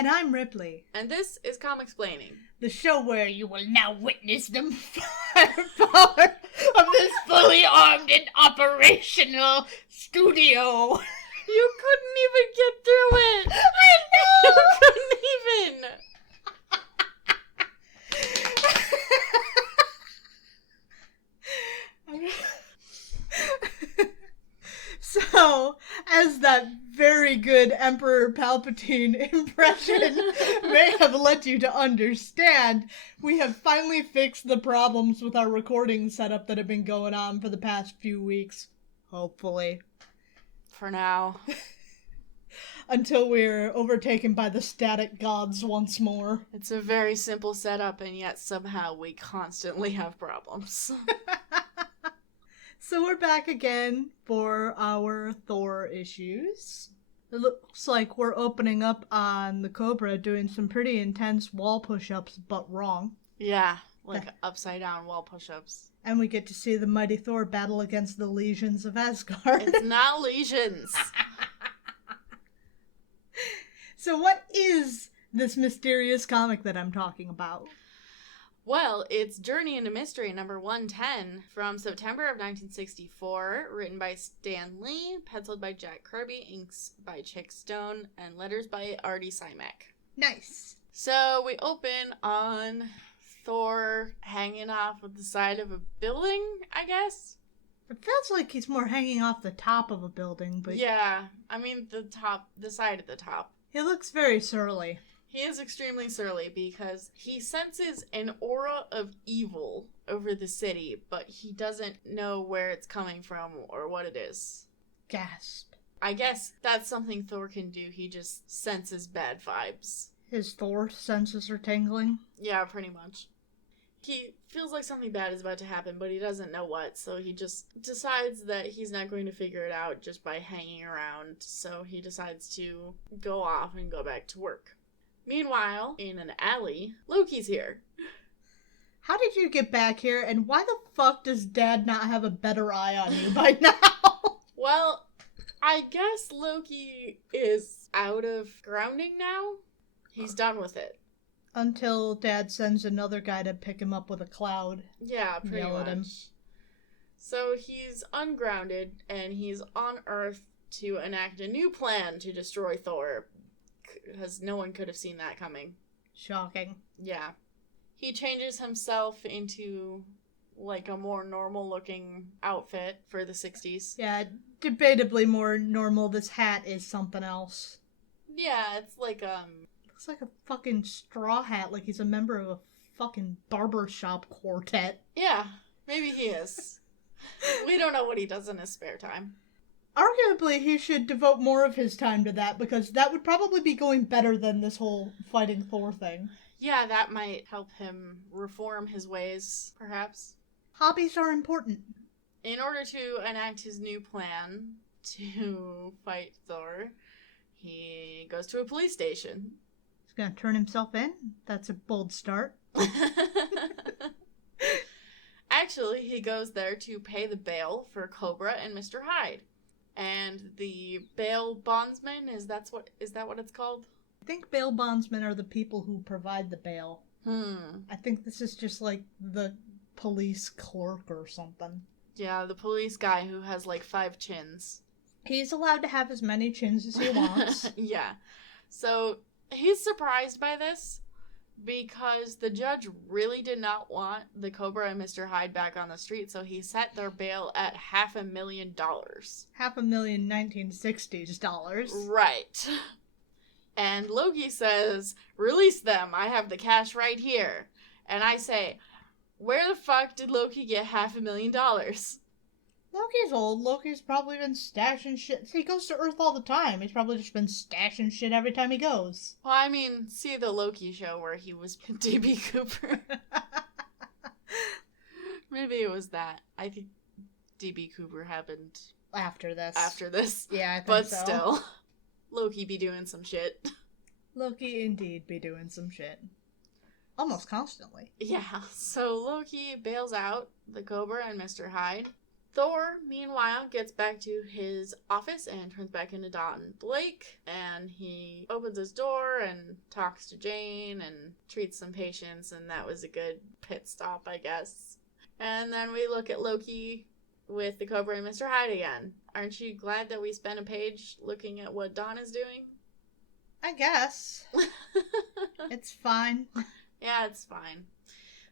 And I'm Ripley. And this is Comicsplaining, The show where you will now witness the firepower of this fully armed and operational studio. You couldn't even get through it! I know! You couldn't even! So, as that very good Emperor Palpatine impression may have led you to understand, we have finally fixed the problems with our recording setup that have been going on for the past few weeks. Hopefully. For now. Until we're overtaken by the static gods once more. It's a very simple setup, and yet somehow we constantly have problems. So we're back again for our Thor issues. It looks like we're opening up on the Cobra doing some pretty intense wall push-ups, but wrong. Yeah, like upside down wall push-ups. And we get to see the mighty Thor battle against the legions of Asgard. It's not legions. So what is this mysterious comic that I'm talking about? Well, it's Journey into Mystery number 110 from September of 1964, written by Stan Lee, penciled by Jack Kirby, inks by Chick Stone, and letters by Artie Simek. Nice. So we open on Thor hanging off of the side of a building, I guess? It feels like he's more hanging off the top of a building, but... Yeah, I mean the side at the top. He looks very surly. He is extremely surly because he senses an aura of evil over the city, but he doesn't know where it's coming from or what it is. Gasp. I guess that's something Thor can do. He just senses bad vibes. His Thor senses are tingling. Yeah, pretty much. He feels like something bad is about to happen, but he doesn't know what, so he just decides that he's not going to figure it out just by hanging around, so he decides to go off and go back to work. Meanwhile, in an alley, Loki's here. How did you get back here, and why the fuck does Dad not have a better eye on you by now? Well, I guess Loki is out of grounding now. He's done with it. Until Dad sends another guy to pick him up with a cloud. Yeah, pretty Yell much. at him. So he's ungrounded, and he's on Earth to enact a new plan to destroy Thor, because no one could have seen that coming. Shocking. Yeah. He changes himself into, like, a more normal-looking outfit for the 60s. Yeah, debatably more normal. This hat is something else. Yeah, it's like, Looks like a fucking straw hat, like he's a member of a fucking barbershop quartet. Yeah, maybe he is. We don't know what he does in his spare time. Arguably, he should devote more of his time to that, because that would probably be going better than this whole fighting Thor thing. Yeah, that might help him reform his ways, perhaps. Hobbies are important. In order to enact his new plan to fight Thor, he goes to a police station. He's gonna turn himself in? That's a bold start. Actually, he goes there to pay the bail for Cobra and Mr. Hyde. And the bail bondsman, is that what it's called? I think bail bondsmen are the people who provide the bail. I think this is just like the police clerk or something. Yeah, the police guy who has like 5 chins. He's allowed to have as many chins as he wants. Yeah. So he's surprised by this because the judge really did not want the Cobra and Mr. Hyde back on the street, so he set their bail at $500,000. $500,000 1960s dollars. Right. And Loki says, "Release them. I have the cash right here." And I say, where the fuck did Loki get $500,000? Loki's old. Loki's probably been stashing shit. He goes to Earth all the time. He's probably just been stashing shit every time he goes. Well, I mean, see the Loki show where he was D.B. Cooper. Maybe it was that. I think D.B. Cooper happened After this. Yeah, I think but so. still, Loki be doing some shit. Loki indeed be doing some shit. Almost constantly. Yeah, so Loki bails out the Cobra and Mr. Hyde. Thor, meanwhile, gets back to his office and turns back into Don Blake, and he opens his door and talks to Jane and treats some patients, and that was a good pit stop, I guess. And then we look at Loki with the Cobra and Mr. Hyde again. Aren't you glad that we spent a page looking at what Don is doing? I guess. It's fine. Yeah, it's fine.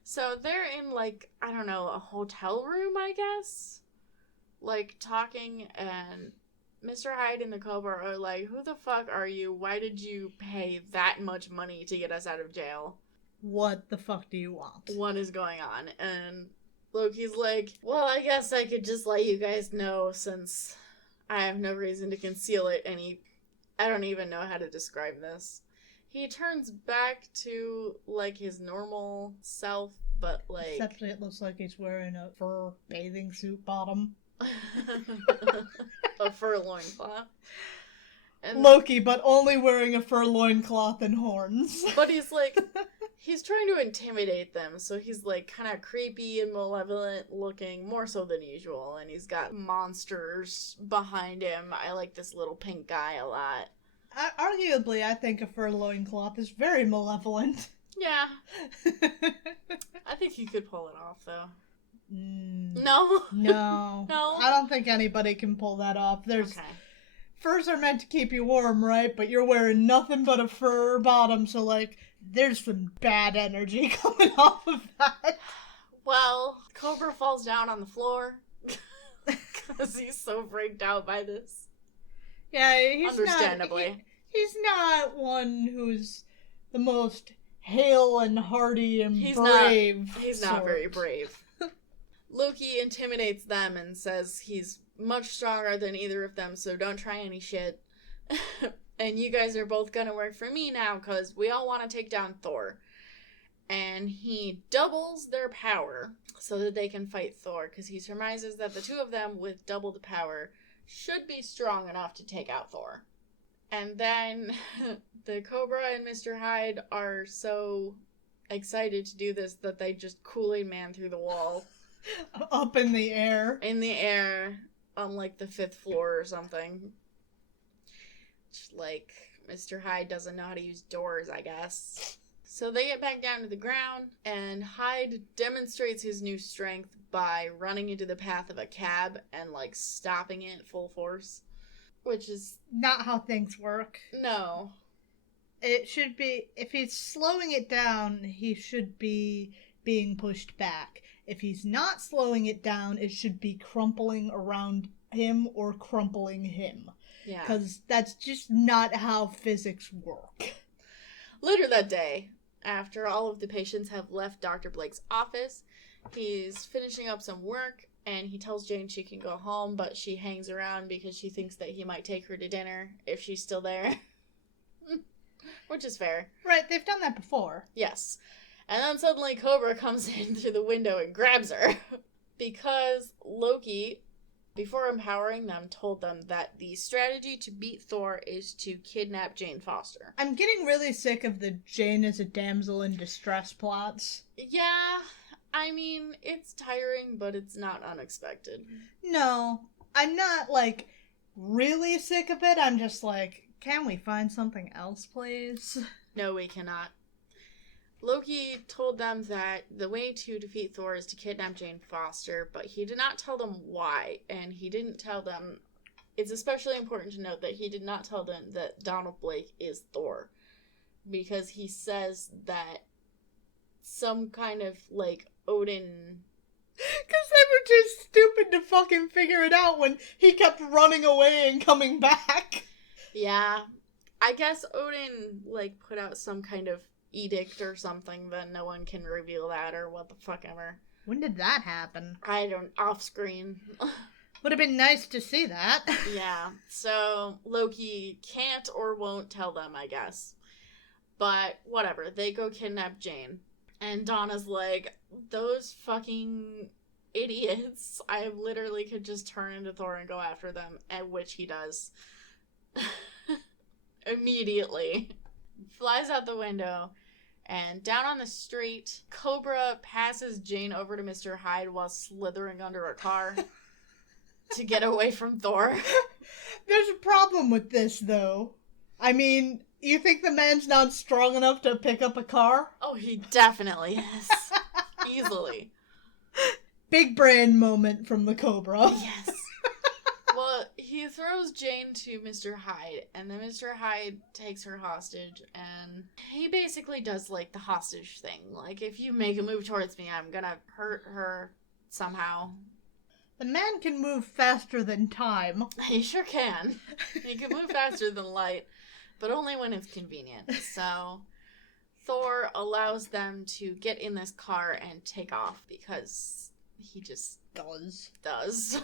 So they're in, like, I don't know, a hotel room, I guess? Like, talking, and Mr. Hyde and the Cobra are like, who the fuck are you? Why did you pay that much money to get us out of jail? What the fuck do you want? What is going on? And Loki's like, well, I guess I could just let you guys know since I have no reason to conceal it. And I don't even know how to describe this. He turns back to, like, his normal self, but, like... Except it looks like he's wearing a fur bathing suit bottom. A fur loincloth. And Loki, but only wearing a fur loincloth and horns. But he's like, he's trying to intimidate them, so he's like kind of creepy and malevolent looking, more so than usual, and he's got monsters behind him. I like this little pink guy a lot. Arguably, I think a fur loincloth is very malevolent. Yeah. I think he could pull it off, though. No. No? No. I don't think anybody can pull that off. Okay. Furs are meant to keep you warm, right? But you're wearing nothing but a fur bottom, so, like, there's some bad energy coming off of that. Well, Cobra falls down on the floor because he's so freaked out by this. Yeah, he's understandably. He's not one who's the most hale and hearty and brave. He's not very brave. Loki intimidates them and says he's much stronger than either of them, so don't try any shit. And you guys are both gonna work for me now, because we all want to take down Thor. And he doubles their power so that they can fight Thor, because he surmises that the two of them with double the power should be strong enough to take out Thor. And then the Cobra and Mr. Hyde are so excited to do this that they just Kool-Aid Man through the wall. Up in the air. In the air on, like, the 5th floor or something. Just, like, Mr. Hyde doesn't know how to use doors, I guess. So they get back down to the ground, and Hyde demonstrates his new strength by running into the path of a cab and, like, stopping it full force. Which is... not how things work. No. It should be... if he's slowing it down, he should be being pushed back. If he's not slowing it down, it should be crumpling around him or crumpling him. Yeah. Because that's just not how physics work. Later that day, after all of the patients have left Dr. Blake's office, he's finishing up some work, and he tells Jane she can go home, but she hangs around because she thinks that he might take her to dinner if she's still there. Which is fair. Right, they've done that before. Yes. And then suddenly Cobra comes in through the window and grabs her. Because Loki, before empowering them, told them that the strategy to beat Thor is to kidnap Jane Foster. I'm getting really sick of the Jane is a damsel in distress plots. Yeah, I mean, it's tiring, but it's not unexpected. No, I'm not, like, really sick of it. I'm just like, can we find something else, please? No, we cannot. Loki told them that the way to defeat Thor is to kidnap Jane Foster, but he did not tell them why, and he didn't tell them... It's especially important to note that he did not tell them that Donald Blake is Thor, because he says that some kind of, like, Odin... Because they were too stupid to fucking figure it out when he kept running away and coming back. Yeah. I guess Odin, like, put out some kind of edict or something, but no one can reveal that or what the fuck ever. When did that happen? I don't... off screen. Would have been nice to see that. Yeah. So, Loki can't or won't tell them, I guess. But, whatever. They go kidnap Jane. And Donna's like, those fucking idiots. I literally could just turn into Thor and go after them, at which he does. Immediately. Flies out the window, and down on the street, Cobra passes Jane over to Mr. Hyde while slithering under a car. to get away from Thor. There's a problem with this, though. I mean, you think the man's not strong enough to pick up a car? Oh, he definitely is. Easily. Big brain moment from the Cobra. Yes. Well, he throws Jane to Mr. Hyde, and then Mr. Hyde takes her hostage, and he basically does, like, the hostage thing. Like, if you make a move towards me, I'm gonna hurt her somehow. The man can move faster than time. He sure can. He can move faster than light, but only when it's convenient. So Thor allows them to get in this car and take off because he just does.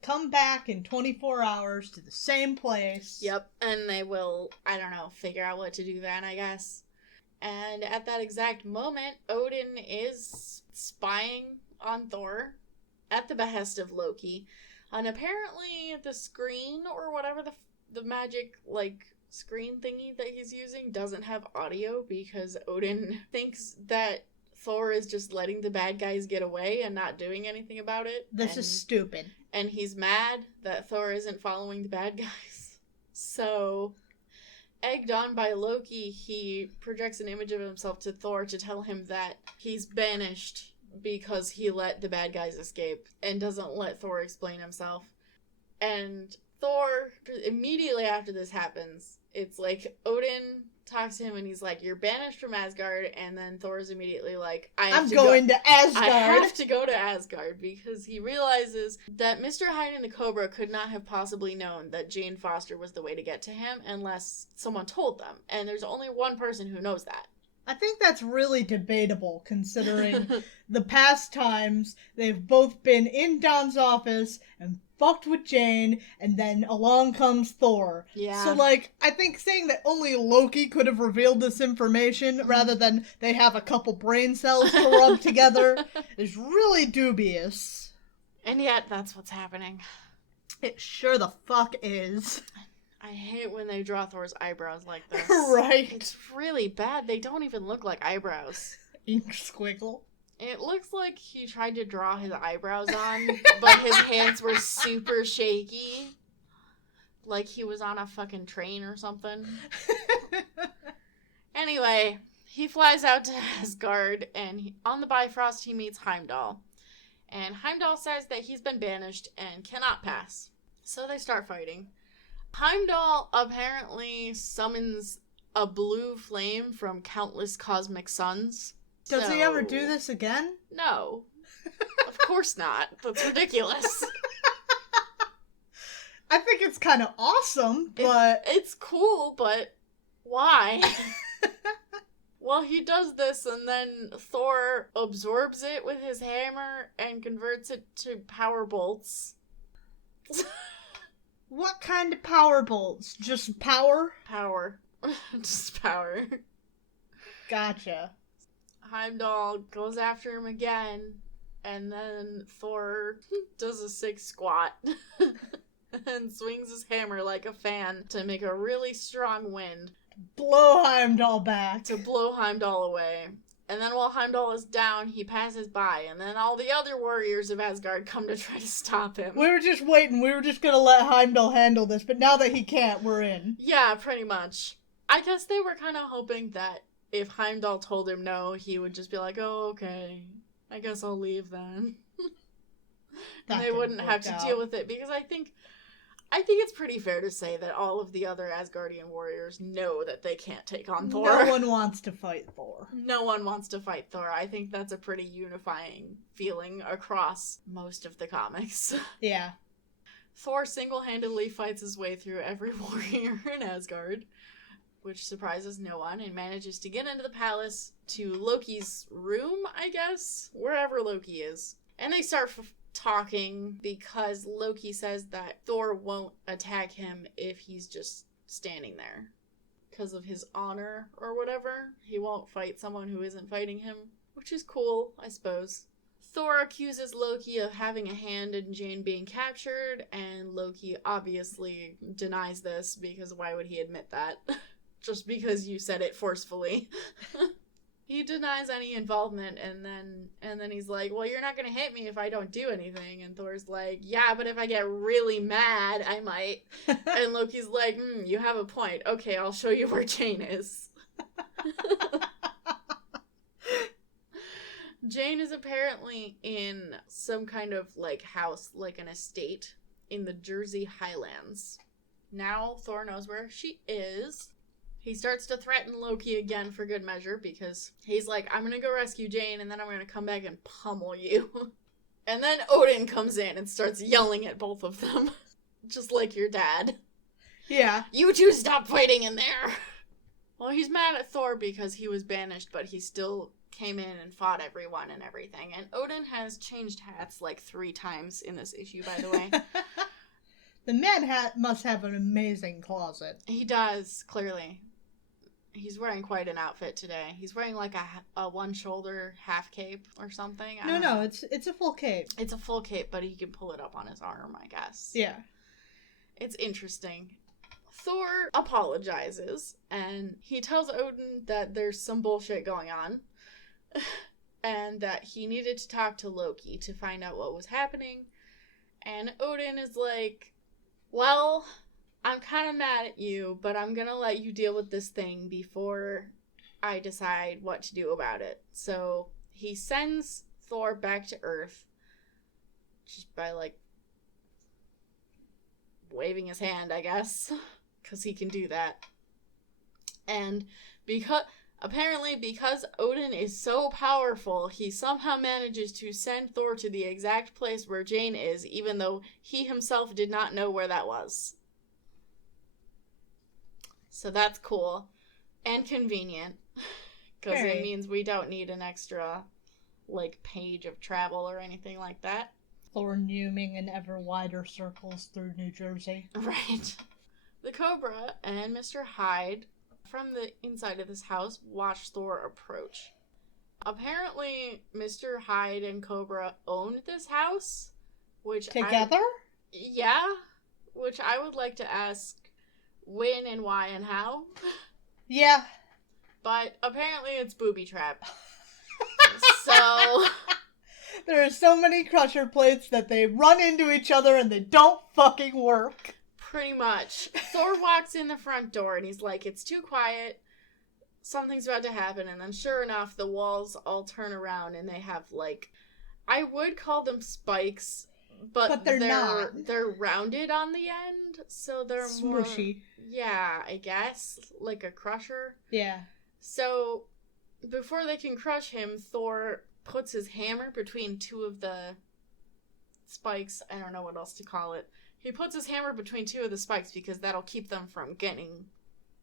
Come back in 24 hours to the same place. Yep, and they will, I don't know, figure out what to do then, I guess. And at that exact moment, Odin is spying on Thor at the behest of Loki. And apparently the screen or whatever the magic, like, screen thingy that he's using doesn't have audio because Odin thinks that Thor is just letting the bad guys get away and not doing anything about it. This is stupid. And he's mad that Thor isn't following the bad guys. So, egged on by Loki, he projects an image of himself to Thor to tell him that he's banished because he let the bad guys escape and doesn't let Thor explain himself. And Thor, immediately after this happens, it's like Odin talks to him and he's like, you're banished from Asgard, and then Thor's immediately like, I'm going to Asgard. I have to go to Asgard because he realizes that Mr. Hyde and the Cobra could not have possibly known that Jane Foster was the way to get to him unless someone told them. And there's only one person who knows that. I think that's really debatable, considering the past times they've both been in Don's office and fucked with Jane, and then along comes Thor. Yeah. So, like, I think saying that only Loki could have revealed this information rather than they have a couple brain cells to rub together is really dubious. And yet, that's what's happening. It sure the fuck is. I hate when they draw Thor's eyebrows like this. Right. It's really bad. They don't even look like eyebrows. Ink squiggle. It looks like he tried to draw his eyebrows on, but his hands were super shaky. Like he was on a fucking train or something. Anyway, he flies out to Asgard, and on the Bifrost he meets Heimdall. And Heimdall says that he's been banished and cannot pass. So they start fighting. Heimdall apparently summons a blue flame from countless cosmic suns. Does he ever do this again? No. Of course not. That's ridiculous. I think it's kind of awesome, but... It's cool, but why? Well, he does this, and then Thor absorbs it with his hammer and converts it to power bolts. What kind of power bolts? Just power? Power. Just power. Gotcha. Heimdall goes after him again, and then Thor does a sick squat and swings his hammer like a fan to make a really strong wind. Blow Heimdall back. To blow Heimdall away. And then while Heimdall is down, he passes by, and then all the other warriors of Asgard come to try to stop him. We were just waiting. We were just gonna let Heimdall handle this, but now that he can't, we're in. Yeah, pretty much. I guess they were kind of hoping that if Heimdall told him no, he would just be like, oh, okay, I guess I'll leave then. And they wouldn't have to deal with it, because I think it's pretty fair to say that all of the other Asgardian warriors know that they can't take on Thor. No one wants to fight Thor. No one wants to fight Thor. I think that's a pretty unifying feeling across most of the comics. Yeah. Thor single-handedly fights his way through every warrior in Asgard, which surprises no one, and manages to get into the palace to Loki's room, I guess? Wherever Loki is. And they start talking because Loki says that Thor won't attack him if he's just standing there. Because of his honor or whatever. He won't fight someone who isn't fighting him, which is cool, I suppose. Thor accuses Loki of having a hand in Jane being captured, and Loki obviously denies this because why would he admit that? Just because you said it forcefully. He denies any involvement, and then he's like, well, you're not gonna hit me if I don't do anything. And Thor's like, yeah, but if I get really mad, I might. And Loki's like, you have a point. Okay, I'll show you where Jane is. Jane is apparently in some kind of, like, house, like an estate in the Jersey Highlands. Now Thor knows where she is. He starts to threaten Loki again for good measure because he's like, I'm gonna go rescue Jane and then I'm gonna come back and pummel you. And then Odin comes in and starts yelling at both of them. Just like your dad. Yeah. You two stop fighting in there! Well, he's mad at Thor because he was banished, but he still came in and fought everyone and everything. And Odin has changed hats like 3 times in this issue, by the way. The man must have an amazing closet. He does, clearly. He's wearing quite an outfit today. He's wearing like a one-shoulder half cape or something. No, it's a full cape. It's a full cape, but he can pull it up on his arm, I guess. Yeah. It's interesting. Thor apologizes, and he tells Odin that there's some bullshit going on, and that he needed to talk to Loki to find out what was happening. And Odin is like, well, I'm kind of mad at you, but I'm gonna let you deal with this thing before I decide what to do about it. So he sends Thor back to Earth just by, like, waving his hand, I guess, because he can do that. And apparently because Odin is so powerful, he somehow manages to send Thor to the exact place where Jane is, even though he himself did not know where that was. So that's cool. And convenient. Because it means we don't need an extra, like, page of travel or anything like that. Thor numing in ever wider circles through New Jersey. Right. The Cobra and Mr. Hyde, from the inside of this house, watch Thor approach. Apparently, Mr. Hyde and Cobra owned this house, which together? Yeah, which I would like to ask when and why and how. Yeah. But apparently it's booby trap. So there are so many crusher plates that they run into each other and they don't fucking work. Pretty much. Thor walks in the front door and he's like, it's too quiet. Something's about to happen. And then sure enough, the walls all turn around and they have, like, I would call them spikes, but they're not. They're rounded on the end, so they're smushy. More, yeah, I guess, like a crusher. Yeah. So before they can crush him, Thor puts his hammer between 2 of the spikes. I don't know what else to call it. He puts his hammer between 2 of the spikes because that'll keep them from getting,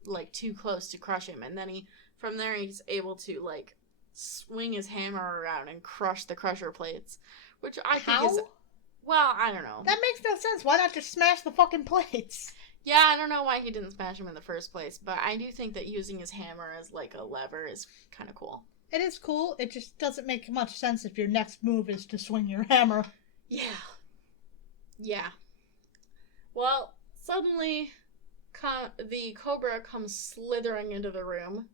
like, too close to crush him. And then from there he's able to, like, swing his hammer around and crush the crusher plates, which I think is, well, I don't know. That makes no sense. Why not just smash the fucking plates? Yeah, I don't know why he didn't smash him in the first place, but I do think that using his hammer as, like, a lever is kind of cool. It is cool. It just doesn't make much sense if your next move is to swing your hammer. Yeah. Yeah. Well, suddenly, the Cobra comes slithering into the room.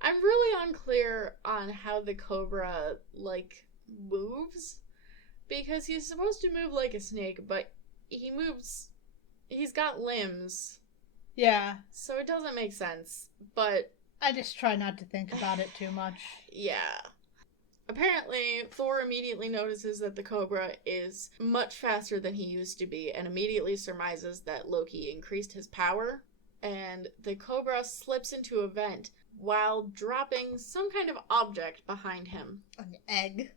I'm really unclear on how the Cobra, like, moves, because he's supposed to move like a snake, but he's got limbs. Yeah. So it doesn't make sense, but I just try not to think about it too much. Yeah. Apparently, Thor immediately notices that the Cobra is much faster than he used to be, and immediately surmises that Loki increased his power, and the Cobra slips into a vent while dropping some kind of object behind him. An egg.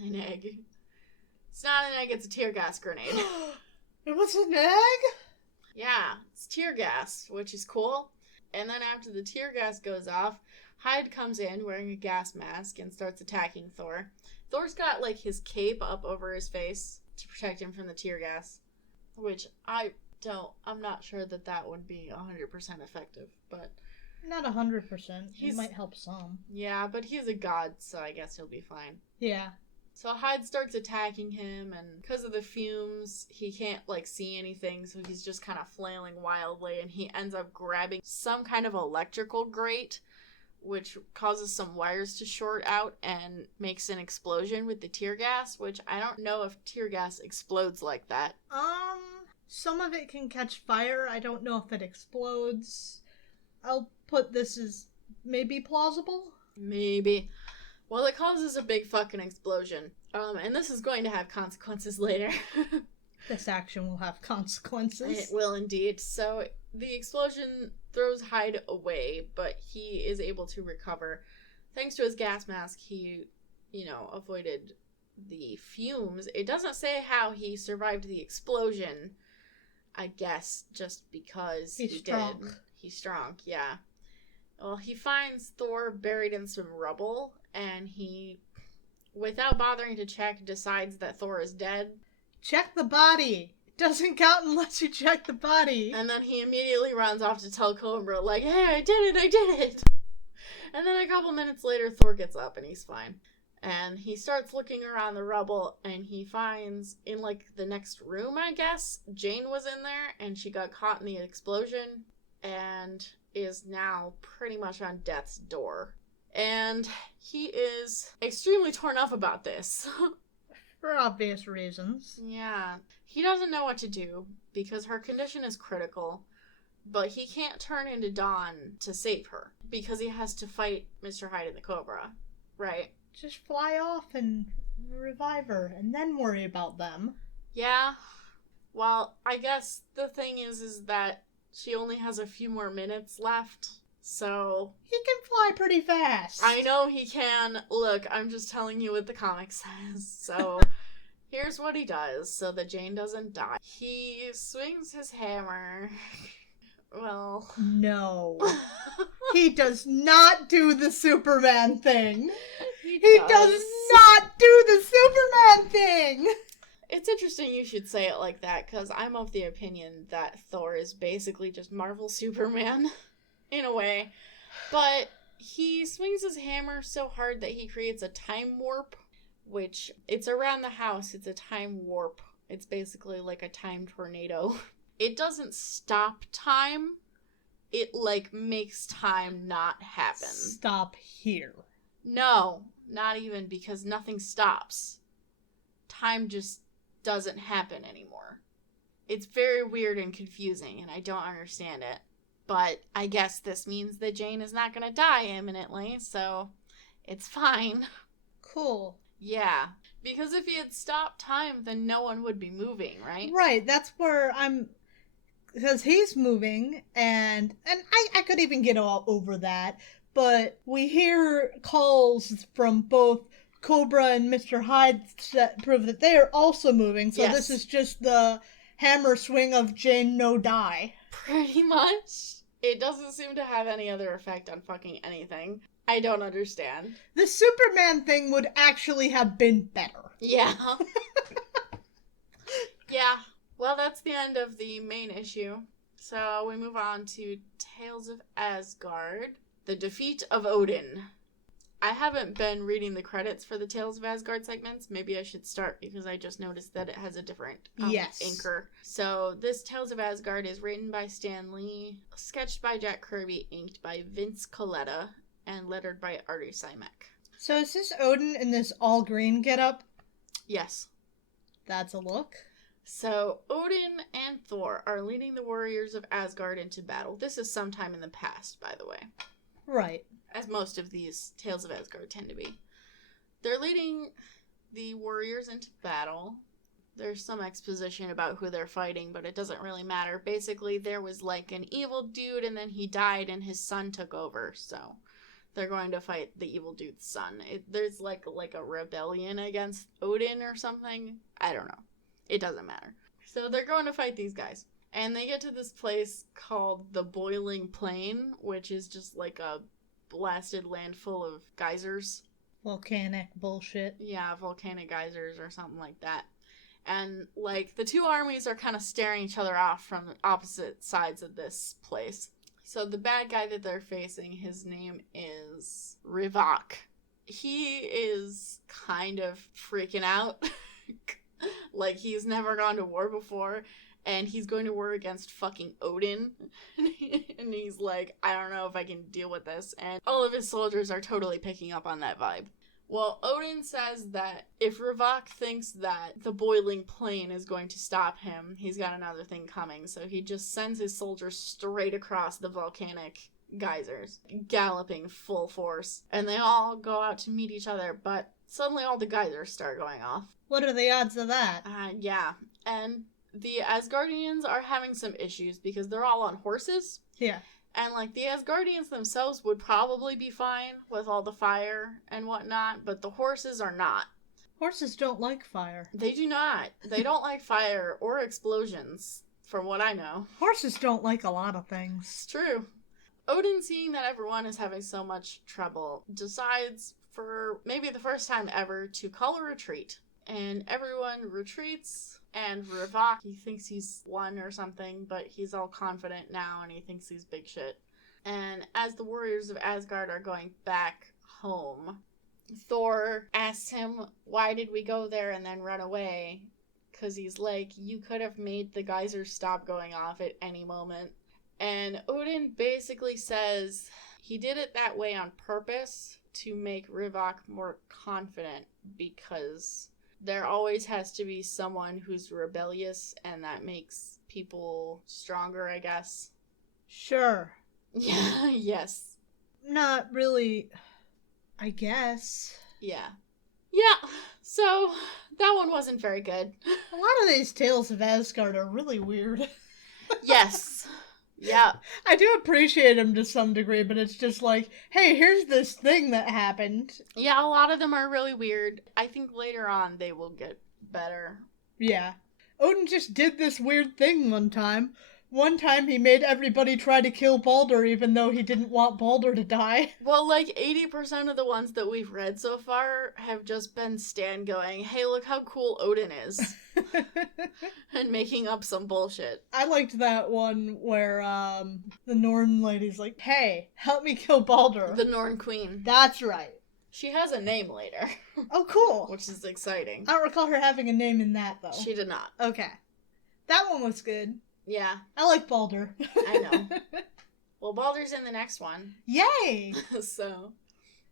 An egg. It's not an egg, it's a tear gas grenade. It was an egg? Yeah, it's tear gas, which is cool. And then after the tear gas goes off, Hyde comes in wearing a gas mask and starts attacking Thor. Thor's got, like, his cape up over his face to protect him from the tear gas, which I'm not sure that would be 100% effective, but not 100%. He might help some. Yeah, but he's a god, so I guess he'll be fine. Yeah. So Hyde starts attacking him, and because of the fumes, he can't, like, see anything, so he's just kind of flailing wildly, and he ends up grabbing some kind of electrical grate which causes some wires to short out and makes an explosion with the tear gas, which I don't know if tear gas explodes like that. Some of it can catch fire. I don't know if it explodes. I'll put this as maybe plausible. Maybe. Well, it causes a big fucking explosion. And this is going to have consequences later. This action will have consequences. It will indeed. So the explosion throws Hyde away, but he is able to recover. Thanks to his gas mask, he, avoided the fumes. It doesn't say how he survived the explosion. I guess just because He's strong. did. He's strong, yeah. Well, he finds Thor buried in some rubble, and he, without bothering to check, decides that Thor is dead. Check the body. It doesn't count unless you check the body. And then he immediately runs off to tell Cobra, like, hey, I did it! And then a couple minutes later, Thor gets up and he's fine. And he starts looking around the rubble, and he finds, in, the next room, I guess, Jane was in there, and she got caught in the explosion, and is now pretty much on death's door. And he is extremely torn up about this. For obvious reasons. Yeah. He doesn't know what to do, because her condition is critical, but he can't turn into Dawn to save her, because he has to fight Mr. Hyde and the Cobra, right? Just fly off and revive her, and then worry about them. Yeah. Well, I guess the thing is that she only has a few more minutes left, so... He can fly pretty fast. I know he can. Look, I'm just telling you what the comic says. So, here's what he does so that Jane doesn't die. He swings his hammer. Well... No. He does not do the Superman thing. He does not do the Superman thing! It's interesting you should say it like that, because I'm of the opinion that Thor is basically just Marvel Superman, in a way. But he swings his hammer so hard that he creates a time warp, which, it's around the house, it's a time warp. It's basically like a time tornado. It doesn't stop time, it, makes time not happen. Stop here. No, not even, because nothing stops. Time just doesn't happen anymore. It's very weird and confusing, and I don't understand it. But I guess this means that Jane is not going to die imminently, so it's fine. Cool. Yeah, because if he had stopped time, then no one would be moving, right? Right, that's where I'm... Because he's moving, and I could even get all over that, but we hear calls from both Cobra and Mr. Hyde that prove that they are also moving, so Yes. This is just the hammer swing of Jane no die. Pretty much. It doesn't seem to have any other effect on fucking anything. I don't understand. The Superman thing would actually have been better. Yeah. Yeah. Well, that's the end of the main issue. So we move on to Tales of Asgard, the defeat of Odin. I haven't been reading the credits for the Tales of Asgard segments. Maybe I should start because I just noticed that it has a different anchor. So this Tales of Asgard is written by Stan Lee, sketched by Jack Kirby, inked by Vince Colletta, and lettered by Artie Simek. So is this Odin in this all-green getup? Yes. That's a look. So, Odin and Thor are leading the warriors of Asgard into battle. This is sometime in the past, by the way. Right. As most of these Tales of Asgard tend to be. They're leading the warriors into battle. There's some exposition about who they're fighting, but it doesn't really matter. Basically, there was an evil dude, and then he died, and his son took over, so they're going to fight the evil dude's son. There's a rebellion against Odin or something. I don't know. It doesn't matter. So they're going to fight these guys. And they get to this place called the Boiling Plain, which is just a blasted land full of geysers. Volcanic bullshit. Yeah, volcanic geysers or something like that. And, the two armies are kind of staring each other off from opposite sides of this place. So the bad guy that they're facing, his name is Rivak. He is kind of freaking out. He's never gone to war before, and he's going to war against fucking Odin. And he's like, I don't know if I can deal with this. And all of his soldiers are totally picking up on that vibe. Well, Odin says that if Rivak thinks that the boiling plane is going to stop him, he's got another thing coming. So he just sends his soldiers straight across the volcanic geysers, galloping full force. And they all go out to meet each other, but suddenly all the geysers start going off. What are the odds of that? Yeah. And the Asgardians are having some issues because they're all on horses. Yeah. And, like, the Asgardians themselves would probably be fine with all the fire and whatnot, but the horses are not. Horses don't like fire. They do not. They don't like fire or explosions, from what I know. Horses don't like a lot of things. It's true. Odin, seeing that everyone is having so much trouble, decides for maybe the first time ever to call a retreat. And everyone retreats, and Rivak, he thinks he's won or something, but he's all confident now, and he thinks he's big shit. And as the warriors of Asgard are going back home, Thor asks him, why did we go there and then run away? Because he's like, you could have made the geysers stop going off at any moment. And Odin basically says he did it that way on purpose to make Rivak more confident, because there always has to be someone who's rebellious, and that makes people stronger, I guess. Sure. Yeah, yes. Not really, I guess. Yeah. Yeah, so that one wasn't very good. A lot of these tales of Asgard are really weird. Yes. Yeah. I do appreciate them to some degree, but it's just like, hey, here's this thing that happened. Yeah, a lot of them are really weird. I think later on they will get better. Yeah. Odin just did this weird thing one time. One time he made everybody try to kill Baldur even though he didn't want Baldur to die. Well, like 80% of the ones that we've read so far have just been Stan going, hey, look how cool Odin is. And making up some bullshit. I liked that one where the Norn lady's like, hey, help me kill Baldur. The Norn Queen. That's right. She has a name later. Oh, cool. Which is exciting. I don't recall her having a name in that, though. She did not. Okay. That one was good. Yeah. I like Baldur. I know. Well, Baldur's in the next one. Yay! So,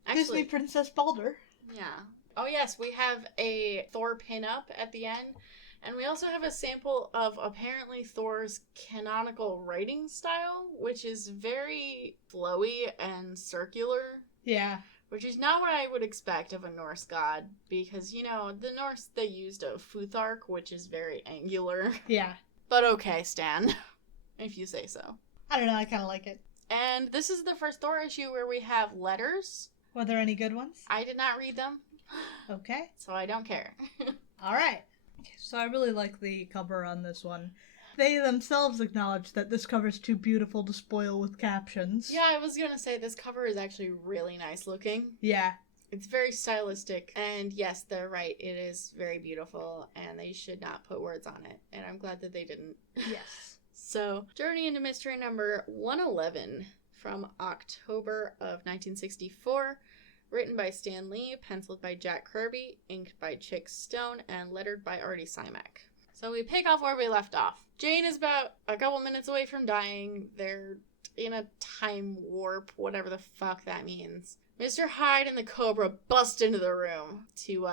actually, Disney Princess Baldur. Yeah. Oh, yes, we have a Thor pinup at the end. And we also have a sample of apparently Thor's canonical writing style, which is very flowy and circular. Yeah. Which is not what I would expect of a Norse god, because, you know, the Norse, they used a futhark, which is very angular. Yeah. But okay, Stan, if you say so. I don't know, I kind of like it. And this is the first Thor issue where we have letters. Were there any good ones? I did not read them. Okay. So I don't care. All right. So I really like the cover on this one. They themselves acknowledge that this cover's too beautiful to spoil with captions. Yeah, I was gonna say this cover is actually really nice looking. Yeah. It's very stylistic, and yes, they're right. It is very beautiful, and they should not put words on it, and I'm glad that they didn't. Yes. So, Journey into Mystery number 111 from October of 1964, written by Stan Lee, penciled by Jack Kirby, inked by Chick Stone, and lettered by Artie Simek. So we pick off where we left off. Jane is about a couple minutes away from dying. They're in a time warp, whatever the fuck that means. Mr. Hyde and the Cobra bust into the room to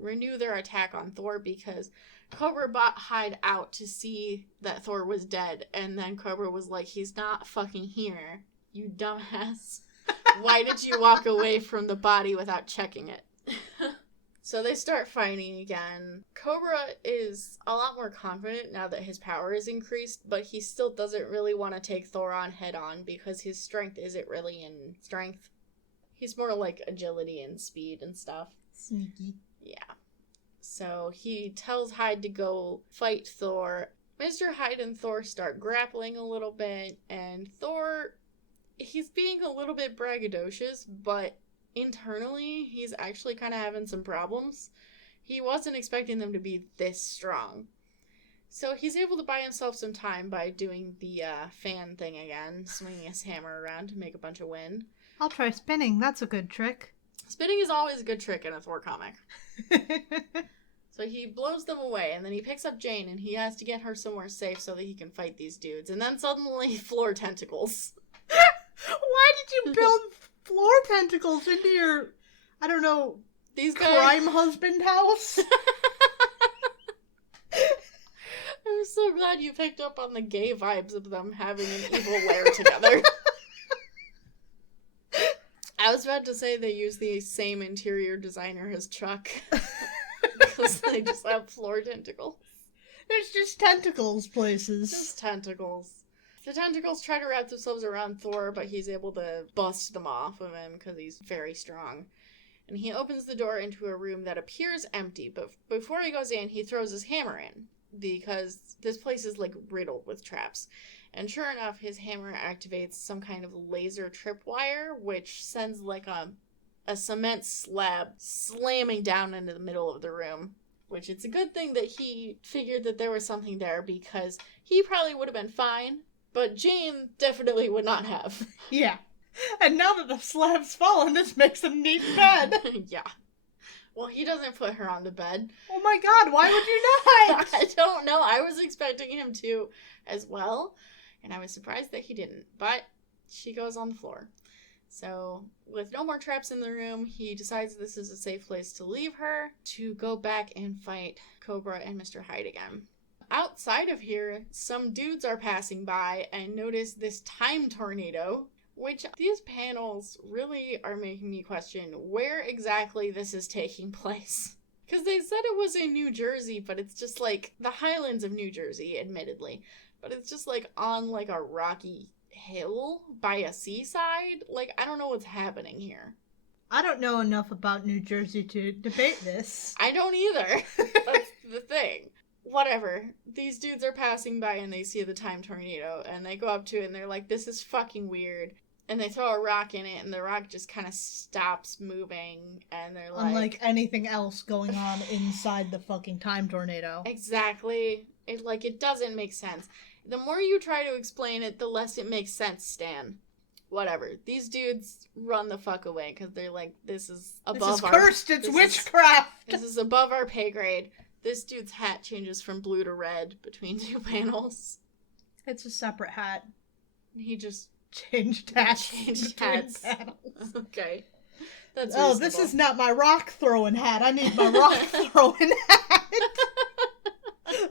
renew their attack on Thor because Cobra bought Hyde out to see that Thor was dead, and then Cobra was like, he's not fucking here, you dumbass. Why did you walk away from the body without checking it? So they start fighting again. Cobra is a lot more confident now that his power is increased, but he still doesn't really want to take Thor on head on because his strength isn't really in strength. He's more like agility and speed and stuff. Sneaky. Yeah. So he tells Hyde to go fight Thor. Mr. Hyde and Thor start grappling a little bit, and Thor, he's being a little bit braggadocious, but internally, he's actually kind of having some problems. He wasn't expecting them to be this strong. So he's able to buy himself some time by doing the fan thing again, swinging his hammer around to make a bunch of wind. I'll try spinning. That's a good trick. Spinning is always a good trick in a Thor comic. So he blows them away, and then he picks up Jane, and he has to get her somewhere safe so that he can fight these dudes. And then suddenly, floor tentacles. Why did you build floor tentacles into your, I don't know, These guys... crime husband house? I'm so glad you picked up on the gay vibes of them having an evil lair together. I was about to say they use the same interior designer as Chuck. Because they just have floor tentacles. There's just tentacles places. Just tentacles. The tentacles try to wrap themselves around Thor, but he's able to bust them off of him because he's very strong. And he opens the door into a room that appears empty, but before he goes in, he throws his hammer in, because this place is, like, riddled with traps. And sure enough, his hammer activates some kind of laser tripwire, which sends, like, a cement slab slamming down into the middle of the room. Which it's a good thing that he figured that there was something there, because he probably would have been fine, but Jane definitely would not have. Yeah. And now that the slab's fallen, this makes him need bed. Yeah. Well, he doesn't put her on the bed. Oh my god, why would you not? I don't know. I was expecting him to as well, and I was surprised that he didn't. But she goes on the floor. So, with no more traps in the room, he decides this is a safe place to leave her to go back and fight Cobra and Mr. Hyde again. Outside of here, some dudes are passing by and notice this time tornado, which these panels really are making me question where exactly this is taking place. Because they said it was in New Jersey, but it's just like the highlands of New Jersey, admittedly. But it's just like on like a rocky hill by a seaside. Like, I don't know what's happening here. I don't know enough about New Jersey to debate this. I don't either. That's the thing. Whatever. These dudes are passing by and they see the time tornado and they go up to it and they're like, this is fucking weird. And they throw a rock in it and the rock just kind of stops moving and they're like... Unlike anything else going on inside the fucking time tornado. Exactly. It doesn't make sense. The more you try to explain it, the less it makes sense, Stan. Whatever. These dudes run the fuck away because they're like, this is above our... This is cursed, it's witchcraft! This is above our pay grade. This dude's hat changes from blue to red between two panels. It's a separate hat. He just... Changed hats. Changed hats. Panels. Okay. That's oh, reasonable. this is not my rock throwing hat. I need my rock throwing hat.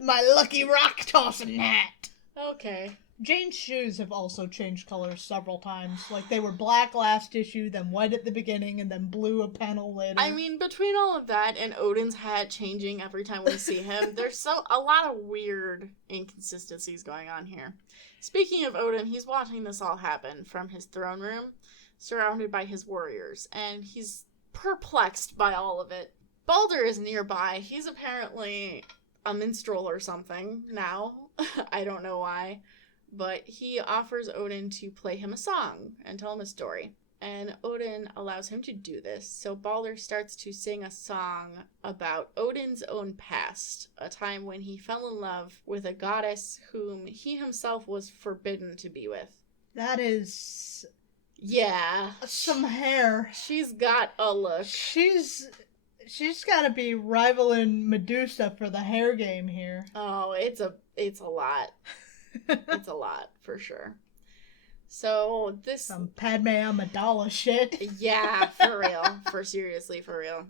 My lucky rock tossing hat. Okay. Jane's shoes have also changed colors several times. Like, they were black last issue, then white at the beginning, and then blue a panel later. I mean, between all of that and Odin's hat changing every time we see him, there's a lot of weird inconsistencies going on here. Speaking of Odin, he's watching this all happen from his throne room, surrounded by his warriors, and he's perplexed by all of it. Balder is nearby. He's apparently a minstrel or something now. I don't know why. But he offers Odin to play him a song and tell him a story. And Odin allows him to do this. So Balder starts to sing a song about Odin's own past, a time when he fell in love with a goddess whom he himself was forbidden to be with. That is... Yeah. some hair. She's got a look. She's gotta be rivaling Medusa for the hair game here. Oh, it's a lot. It's a lot, for sure. So, this... Some Padme Amidala shit. Yeah, for real. Seriously, for real.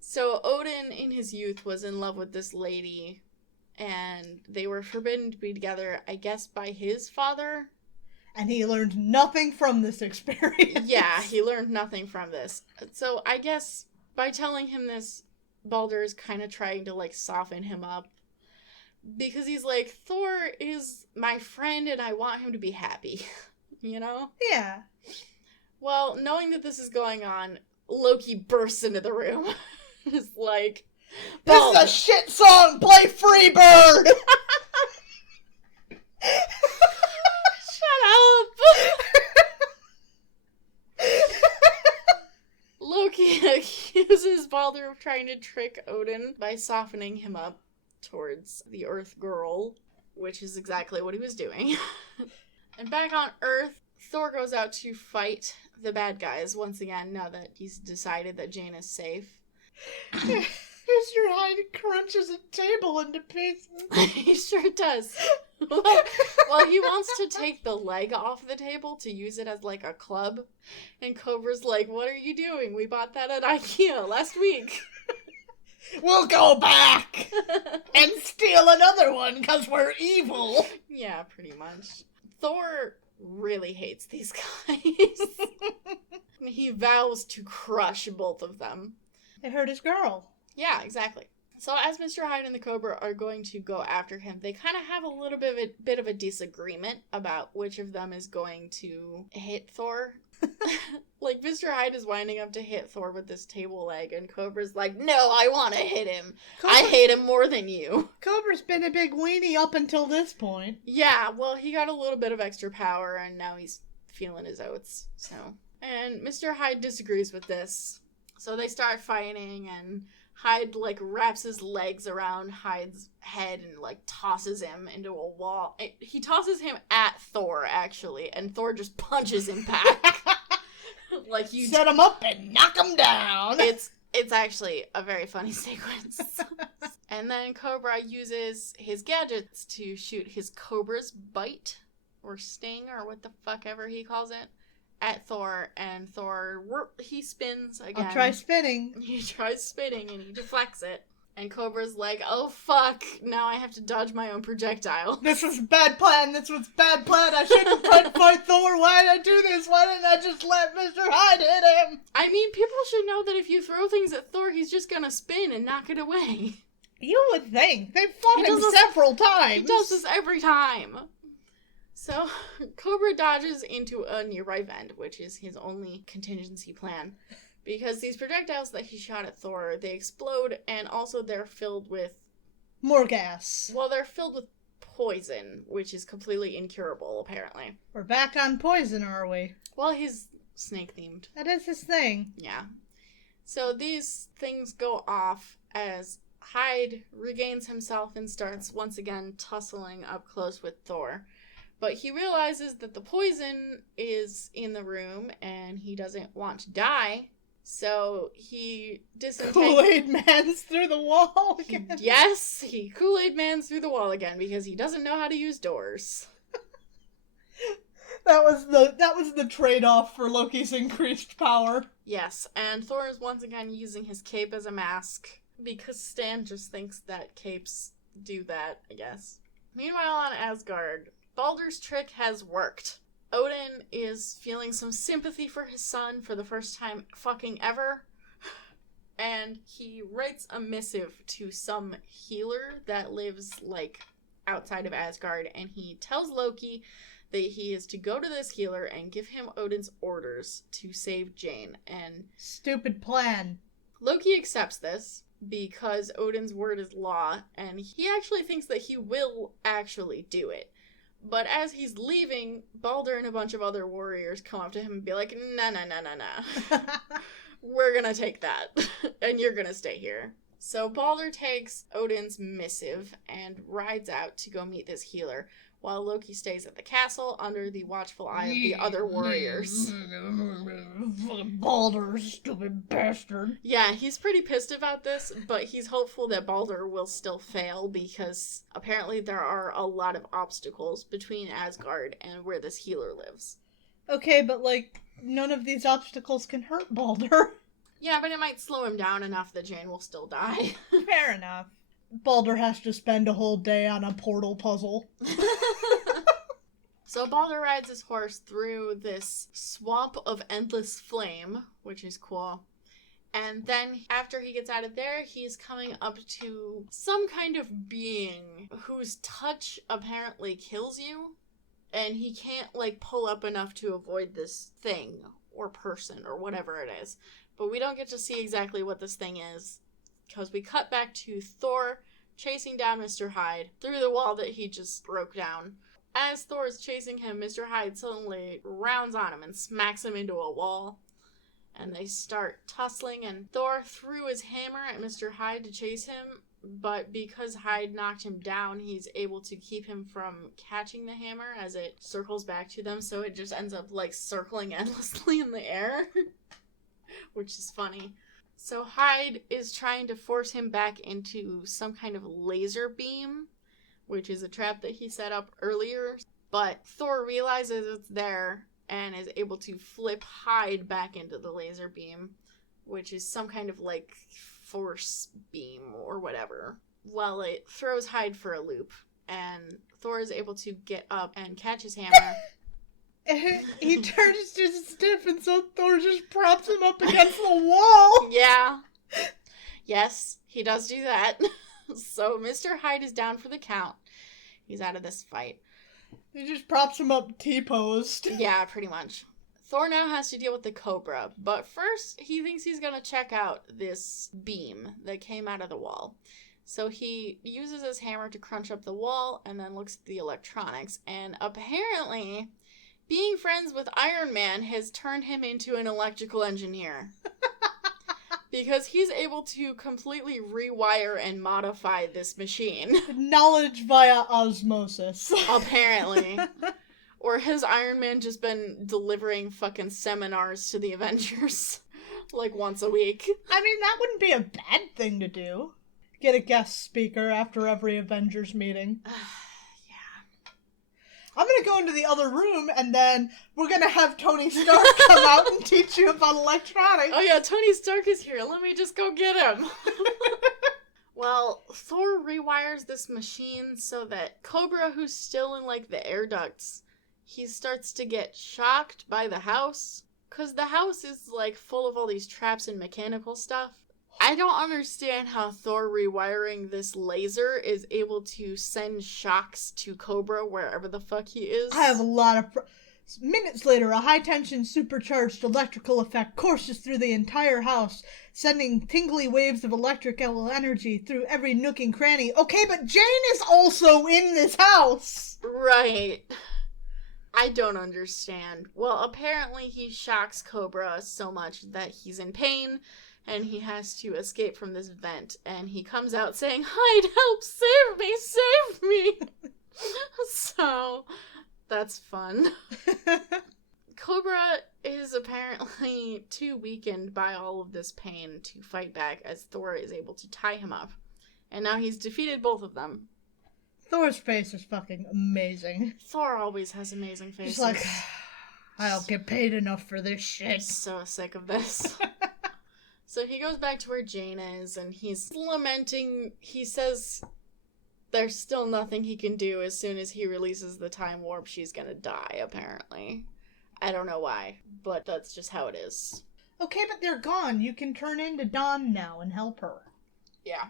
So, Odin, in his youth, was in love with this lady, and they were forbidden to be together, I guess, by his father? And he learned nothing from this experience. Yeah, he learned nothing from this. So, I guess, by telling him this, Balder is kind of trying to, soften him up. Because he's like, Thor is my friend and I want him to be happy. You know? Yeah. Well, knowing that this is going on, Loki bursts into the room. It's like, this is a shit song! Play Freebird! Shut up! Loki accuses Balder of trying to trick Odin by softening him up towards the Earth Girl, which is exactly what he was doing. And back on Earth, Thor goes out to fight the bad guys once again, now that he's decided that Jane is safe. There's Mr. Hyde crunches a table into pieces. He sure does. Well, he wants to take the leg off the table to use it as, like, a club. And Cobra's like, what are you doing? We bought that at IKEA last week. We'll go back and steal another one because we're evil. Yeah, pretty much. Thor really hates these guys. He vows to crush both of them. They hurt his girl. Yeah, exactly. So as Mr. Hyde and the Cobra are going to go after him, they kind of have a little bit of a disagreement about which of them is going to hit Thor. Like, Mr. Hyde is winding up to hit Thor with this table leg, and Cobra's like, no, I want to hit him. I hate him more than you. Cobra's been a big weenie up until this point. Yeah, well, he got a little bit of extra power, and now he's feeling his oats, so. And Mr. Hyde disagrees with this, so they start fighting, and Hyde, like, wraps his legs around Hyde's head and, like, tosses him into a wall. He tosses him at Thor, actually, and Thor just punches him back. Like, you set him up and knock him down. It's actually a very funny sequence. And then Cobra uses his gadgets to shoot his Cobra's bite, or sting, or what the fuck ever he calls it, at Thor, and Thor, he spins again. I'll try spinning. He tries spinning, and he deflects it. And Cobra's like, oh fuck, now I have to dodge my own projectile. This was a bad plan. This was bad plan. I shouldn't have tried to fight Thor. Why did I do this? Why didn't I just let Mr. Hyde hit him? I mean, people should know that if you throw things at Thor, he's just gonna spin and knock it away. You would think. They've fought him several times. He does this every time. So, Cobra dodges into a nearby vent, which is his only contingency plan. Because these projectiles that he shot at Thor, they explode, and also they're filled with... more gas. Well, they're filled with poison, which is completely incurable, apparently. We're back on poison, are we? Well, he's snake-themed. That is his thing. Yeah. So these things go off as Hyde regains himself and starts once again tussling up close with Thor. But he realizes that the poison is in the room, and he doesn't want to die. So he Kool-Aid Man's through the wall again. Yes, he Kool-Aid Man's through the wall again because he doesn't know how to use doors. That was the trade-off for Loki's increased power. Yes, and Thor is once again using his cape as a mask because Stan just thinks that capes do that, I guess. Meanwhile on Asgard, Baldur's trick has worked. Odin is feeling some sympathy for his son for the first time fucking ever. And he writes a missive to some healer that lives, like, outside of Asgard. And he tells Loki that he is to go to this healer and give him Odin's orders to save Jane. And stupid plan. Loki accepts this because Odin's word is law. And he actually thinks that he will actually do it. But as he's leaving, Baldur and a bunch of other warriors come up to him and be like, nah. We're gonna take that. And you're gonna stay here. So Baldur takes Odin's missive and rides out to go meet this healer, while Loki stays at the castle under the watchful eye of the other warriors. Baldur, stupid bastard. Yeah, he's pretty pissed about this, but he's hopeful that Baldur will still fail because apparently there are a lot of obstacles between Asgard and where this healer lives. Okay, but, like, none of these obstacles can hurt Baldur. Yeah, but it might slow him down enough that Jane will still die. Fair enough. Baldur has to spend a whole day on a portal puzzle. So Baldur rides his horse through this swamp of endless flame, which is cool. And then after he gets out of there, he's coming up to some kind of being whose touch apparently kills you. And he can't, like, pull up enough to avoid this thing or person or whatever it is. But we don't get to see exactly what this thing is, because we cut back to Thor chasing down Mr. Hyde through the wall that he just broke down. As Thor is chasing him, Mr. Hyde suddenly rounds on him and smacks him into a wall. And they start tussling, and Thor threw his hammer at Mr. Hyde to chase him, but because Hyde knocked him down, he's able to keep him from catching the hammer as it circles back to them, so it just ends up, like, circling endlessly in the air. Which is funny. So Hyde is trying to force him back into some kind of laser beam, which is a trap that he set up earlier. But Thor realizes it's there and is able to flip Hyde back into the laser beam, which is some kind of like force beam or whatever. Well, it throws Hyde for a loop, and Thor is able to get up and catch his hammer. He turns to stiff, and so Thor just props him up against the wall. Yeah. Yes, he does do that. So Mr. Hyde is down for the count. He's out of this fight. He just props him up T-posed. Yeah, pretty much. Thor now has to deal with the Cobra, but first he thinks he's gonna check out this beam that came out of the wall. So he uses his hammer to crunch up the wall and then looks at the electronics, and apparently being friends with Iron Man has turned him into an electrical engineer. Because he's able to completely rewire and modify this machine. Knowledge via osmosis. Apparently. Or has Iron Man just been delivering fucking seminars to the Avengers? Like once a week? I mean, that wouldn't be a bad thing to do. Get a guest speaker after every Avengers meeting. I'm gonna go into the other room, and then we're gonna have Tony Stark come out and teach you about electronics. Oh yeah, Tony Stark is here. Let me just go get him. Well, Thor rewires this machine so that Cobra, who's still in, like, the air ducts, he starts to get shocked by the house. Because the house is, like, full of all these traps and mechanical stuff. I don't understand how Thor rewiring this laser is able to send shocks to Cobra wherever the fuck he is. I have a lot of... Minutes later, a high-tension supercharged electrical effect courses through the entire house, sending tingly waves of electrical energy through every nook and cranny. Okay, but Jane is also in this house! Right. I don't understand. Well, apparently he shocks Cobra so much that he's in pain, and he has to escape from this vent, and he comes out saying, "Hyde, help, save me, save me!" So, that's fun. Cobra is apparently too weakened by all of this pain to fight back, as Thor is able to tie him up. And now he's defeated both of them. Thor's face is fucking amazing. Thor always has amazing faces. He's like, I don't get paid enough for this shit. I'm so sick of this. So he goes back to where Jane is, and he's lamenting. He says there's still nothing he can do. As soon as he releases the time warp, she's gonna die, apparently. I don't know why, but that's just how it is. Okay, but they're gone. You can turn into Dawn now and help her. Yeah.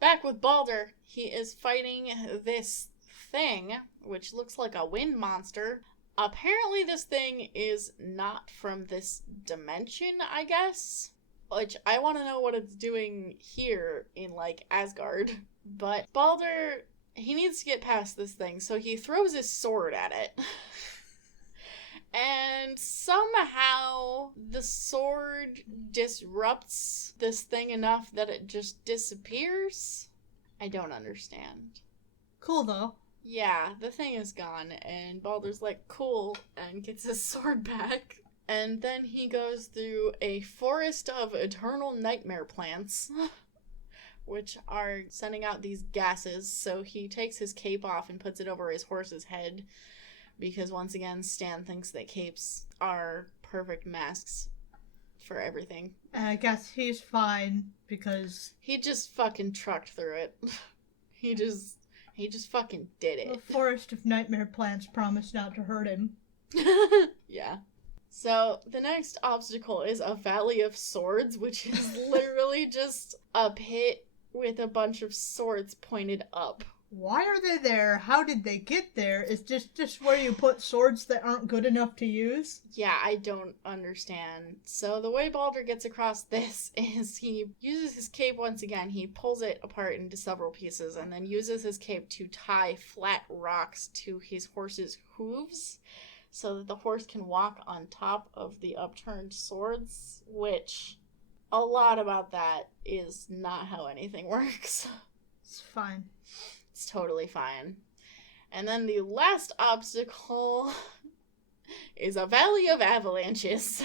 Back with Balder, he is fighting this thing, which looks like a wind monster. Apparently this thing is not from this dimension, I guess. Which, I want to know what it's doing here in, like, Asgard. But Balder, he needs to get past this thing, so he throws his sword at it. And somehow the sword disrupts this thing enough that it just disappears. I don't understand. Cool, though. Yeah, the thing is gone, and Balder's like, cool, and gets his sword back. And then he goes through a forest of eternal nightmare plants, which are sending out these gases, so he takes his cape off and puts it over his horse's head, because once again, Stan thinks that capes are perfect masks for everything. I guess he's fine, because... He just fucking trucked through it. He just fucking did it. The forest of nightmare plants promised not to hurt him. Yeah. So, the next obstacle is a Valley of Swords, which is literally just a pit with a bunch of swords pointed up. Why are they there? How did they get there? Is this just where you put swords that aren't good enough to use? Yeah, I don't understand. So the way Balder gets across this is he uses his cape once again. He pulls it apart into several pieces and then uses his cape to tie flat rocks to his horse's hooves so that the horse can walk on top of the upturned swords, which a lot about that is not how anything works. It's fine. It's totally fine. And then the last obstacle is a valley of avalanches.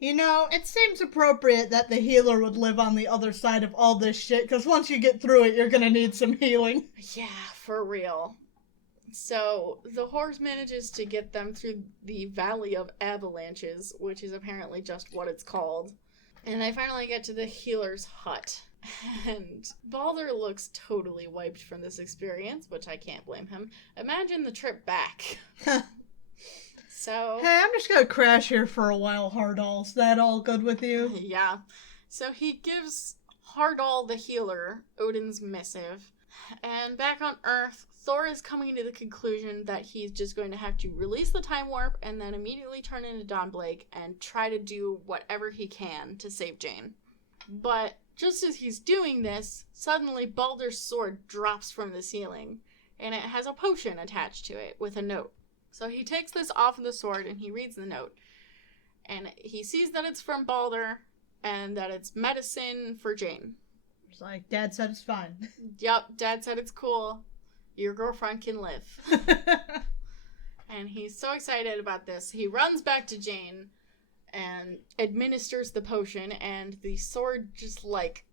You know, it seems appropriate that the healer would live on the other side of all this shit, because once you get through it, you're gonna need some healing. Yeah, for real. So, the horse manages to get them through the Valley of Avalanches, which is apparently just what it's called. And they finally get to the healer's hut. And Balder looks totally wiped from this experience, which I can't blame him. Imagine the trip back. So... Hey, I'm just gonna crash here for a while, Hardall. Is that all good with you? Yeah. So he gives Hardall the healer Odin's missive. And back on Earth, Thor is coming to the conclusion that he's just going to have to release the time warp and then immediately turn into Don Blake and try to do whatever he can to save Jane. But just as he's doing this, suddenly Balder's sword drops from the ceiling, and it has a potion attached to it with a note. So he takes this off of the sword and he reads the note. And he sees that it's from Balder and that it's medicine for Jane. It's like, Dad said it's fine. Yep, Dad said it's cool. Your girlfriend can live. And he's so excited about this. He runs back to Jane and administers the potion, and the sword just, like,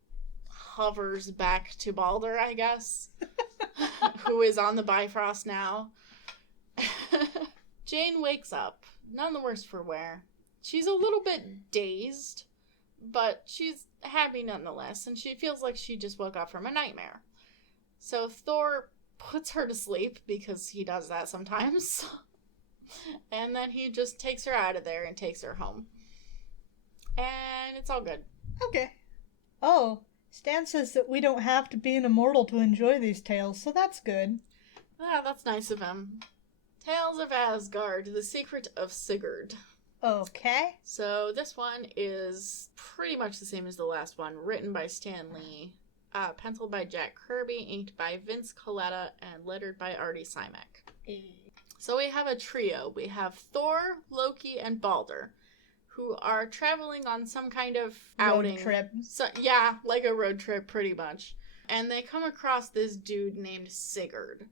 hovers back to Balder, I guess. Who is on the Bifrost now. Jane wakes up, none the worse for wear. She's a little bit dazed, but she's happy nonetheless, and she feels like she just woke up from a nightmare. So Thor puts her to sleep, because he does that sometimes. And then he just takes her out of there and takes her home. And it's all good. Okay. Oh, Stan says that we don't have to be an immortal to enjoy these tales, so that's good. Ah, that's nice of him. Tales of Asgard, The Secret of Sigurd. Okay. So this one is pretty much the same as the last one, written by Stan Lee, penciled by Jack Kirby, inked by Vince Colletta, and lettered by Artie Simek. So we have a trio. We have Thor, Loki, and Balder, who are traveling on some kind of outing. Road trip. So, yeah, like a road trip, pretty much. And they come across this dude named Sigurd.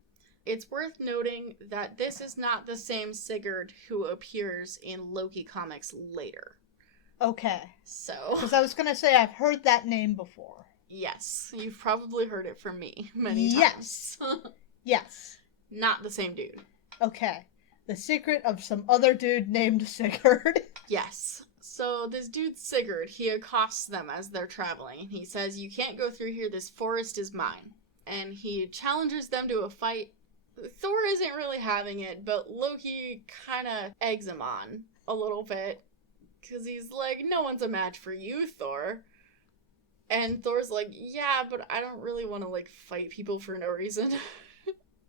It's worth noting that this is not the same Sigurd who appears in Loki comics later. Okay. So... Because I was going to say I've heard that name before. Yes, you've probably heard it from me many times. Yes. Yes. Not the same dude. Okay. The secret of some other dude named Sigurd. Yes. So this dude Sigurd, he accosts them as they're traveling. He says, "You can't go through here, this forest is mine." And he challenges them to a fight. Thor isn't really having it, but Loki kind of eggs him on a little bit. Because he's like, "No one's a match for you, Thor." And Thor's like, "Yeah, but I don't really want to, like, fight people for no reason."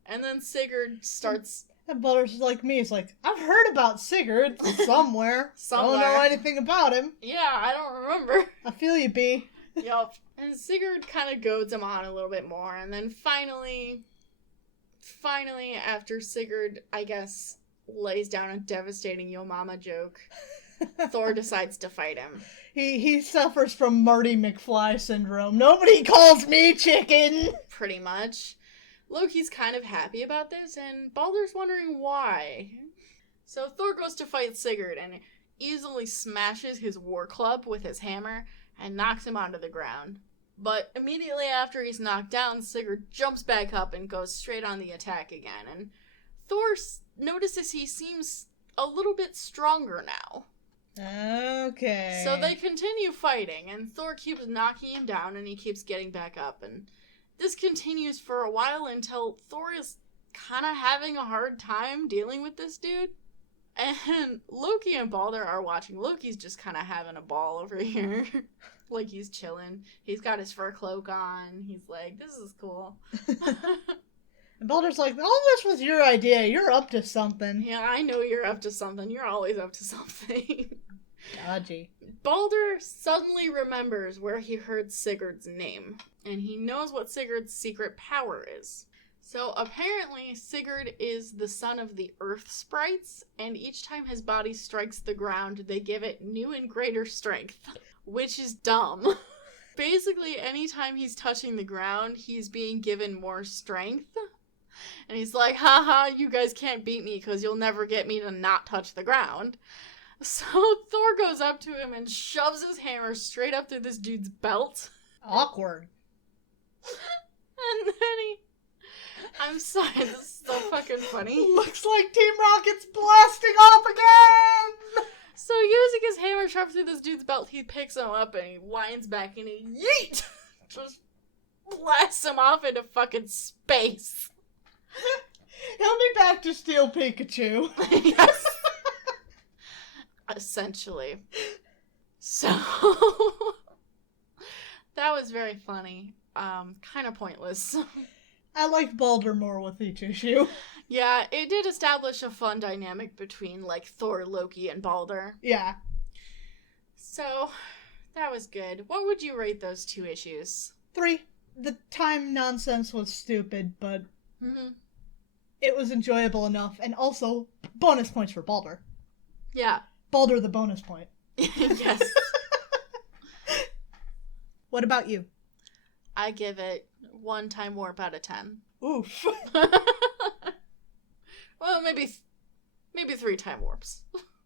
And then Sigurd starts... And Balder's like me. He's like, I've heard about Sigurd somewhere. Don't know anything about him. Yeah, I don't remember. I feel you, B. Yup. And Sigurd kind of goads him on a little bit more. And then finally, after Sigurd, I guess, lays down a devastating Yo Mama joke, Thor decides to fight him. He suffers from Marty McFly syndrome. Nobody calls me chicken. Pretty much. Loki's kind of happy about this, and Balder's wondering why. So Thor goes to fight Sigurd and easily smashes his war club with his hammer and knocks him onto the ground. But immediately after he's knocked down, Sigurd jumps back up and goes straight on the attack again. And Thor notices he seems a little bit stronger now. Okay. So they continue fighting, and Thor keeps knocking him down, and he keeps getting back up, and this continues for a while until Thor is kind of having a hard time dealing with this dude. And Loki and Balder are watching. Loki's just kind of having a ball over here. Like, he's chilling. He's got his fur cloak on. He's like, this is cool. And Balder's like, all this was your idea. You're up to something. Yeah, I know you're up to something. You're always up to something. Dodgy. Balder suddenly remembers where he heard Sigurd's name, and he knows what Sigurd's secret power is. So apparently Sigurd is the son of the earth sprites, and each time his body strikes the ground, they give it new and greater strength, which is dumb. Basically, anytime he's touching the ground, he's being given more strength. And he's like, haha, you guys can't beat me because you'll never get me to not touch the ground. So Thor goes up to him and shoves his hammer straight up through this dude's belt. Awkward. And then I'm sorry, this is so fucking funny. Looks like Team Rocket's blasting off again! So using his hammer shoved through this dude's belt, he picks him up and he winds back and he yeet! Just blasts him off into fucking space. He'll be back to steal Pikachu. Yes. Essentially. So that was very funny. Kind of pointless. I liked Balder more with each issue. Yeah, it did establish a fun dynamic between, like, Thor, Loki, and Balder. Yeah. So, that was good. What would you rate those 2 issues? 3. The time nonsense was stupid, but it was enjoyable enough, and also bonus points for Balder. Yeah. Balder the bonus point. Yes. What about you? I give it 1 time warp out of 10. Oof. Well, maybe 3 time warps.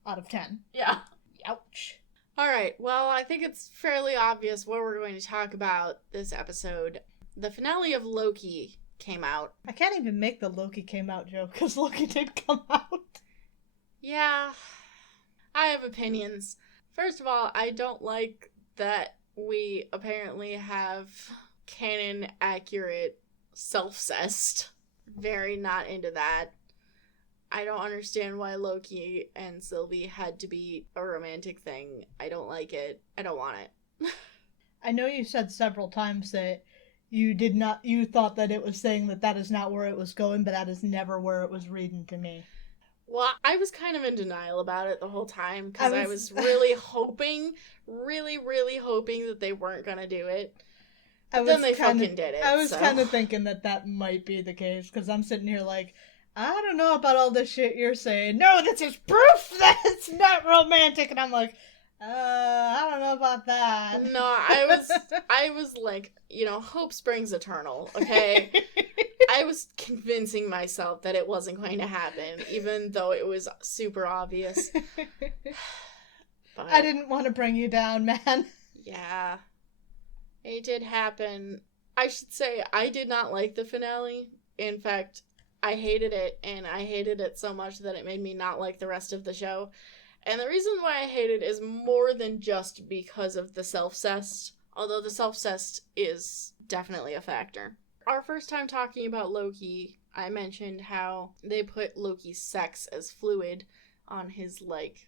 Out of 10. Yeah. Ouch. Alright, well, I think it's fairly obvious what we're going to talk about this episode. The finale of Loki came out. I can't even make the Loki came out joke, because Loki did come out. Yeah. I have opinions. First of all, I don't like that we apparently have canon-accurate self-cest. Very not into that. I don't understand why Loki and Sylvie had to be a romantic thing. I don't like it. I don't want it. I know you said several times that you thought that it was saying that is not where it was going, but that is never where it was reading to me. Well, I was kind of in denial about it the whole time, because I was really hoping, really hoping that they weren't going to do it. But then they fucking did it. I was kind of thinking that might be the case, because I'm sitting here like, I don't know about all this shit you're saying. No, this is proof that it's not romantic. And I'm like, I don't know about that. No, I was like, hope springs eternal, okay? I was convincing myself that it wasn't going to happen, even though it was super obvious. But, I didn't want to bring you down, man. Yeah. It did happen. I should say, I did not like the finale. In fact, I hated it, and I hated it so much that it made me not like the rest of the show. And the reason why I hate it is more than just because of the self-cest, although the self-cest is definitely a factor. Our first time talking about Loki, I mentioned how they put Loki's sex as fluid on his,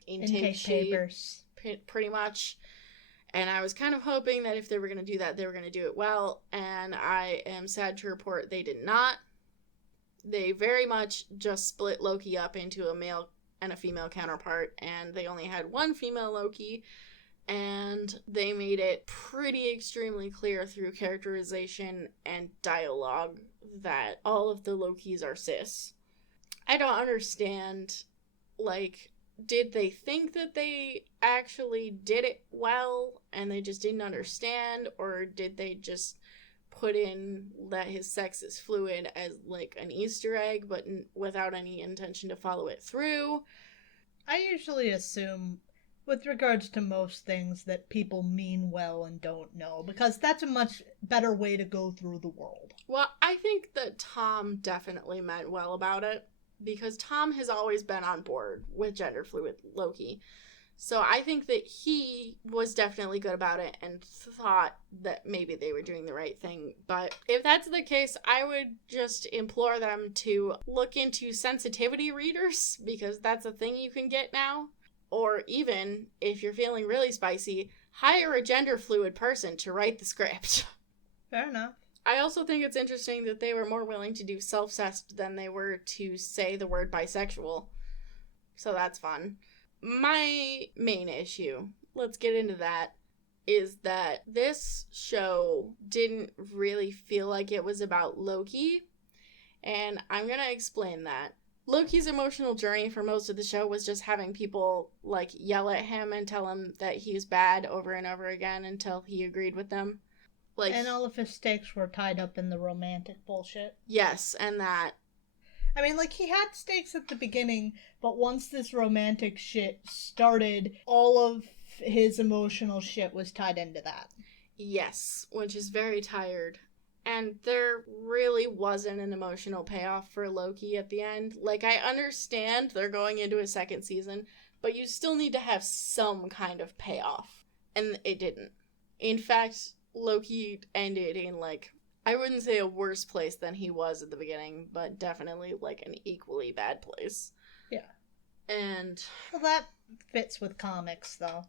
intake sheet, papers. Pretty much. And I was kind of hoping that if they were going to do that, they were going to do it well, and I am sad to report they did not. They very much just split Loki up into a male and a female counterpart, and they only had one female Loki, and they made it pretty extremely clear through characterization and dialogue that all of the Lokis are cis. I don't understand, did they think that they actually did it well and they just didn't understand, or did they just put in that his sex is fluid as an Easter egg but without any intention to follow it through? I usually assume, with regards to most things, that people mean well and don't know, because that's a much better way to go through the world. Well, I think that Tom definitely meant well about it, because Tom has always been on board with gender fluid Loki. So I think that he was definitely good about it and thought that maybe they were doing the right thing. But if that's the case, I would just implore them to look into sensitivity readers, because that's a thing you can get now. Or even, if you're feeling really spicy, hire a gender fluid person to write the script. Fair enough. I also think it's interesting that they were more willing to do self-cest than they were to say the word bisexual. So that's fun. My main issue, let's get into that, is that this show didn't really feel like it was about Loki, and I'm gonna explain that. Loki's emotional journey for most of the show was just having people, yell at him and tell him that he's bad over and over again until he agreed with them. And all of his stakes were tied up in the romantic bullshit. Yes, and that. I mean, like, he had stakes at the beginning, but once this romantic shit started, all of his emotional shit was tied into that. Yes, which is very tired. And there really wasn't an emotional payoff for Loki at the end. Like, I understand they're going into a second season, but you still need to have some kind of payoff. And it didn't. In fact, Loki ended in, like, I wouldn't say a worse place than he was at the beginning, but definitely, like, an equally bad place. Yeah. And... well, that fits with comics, though.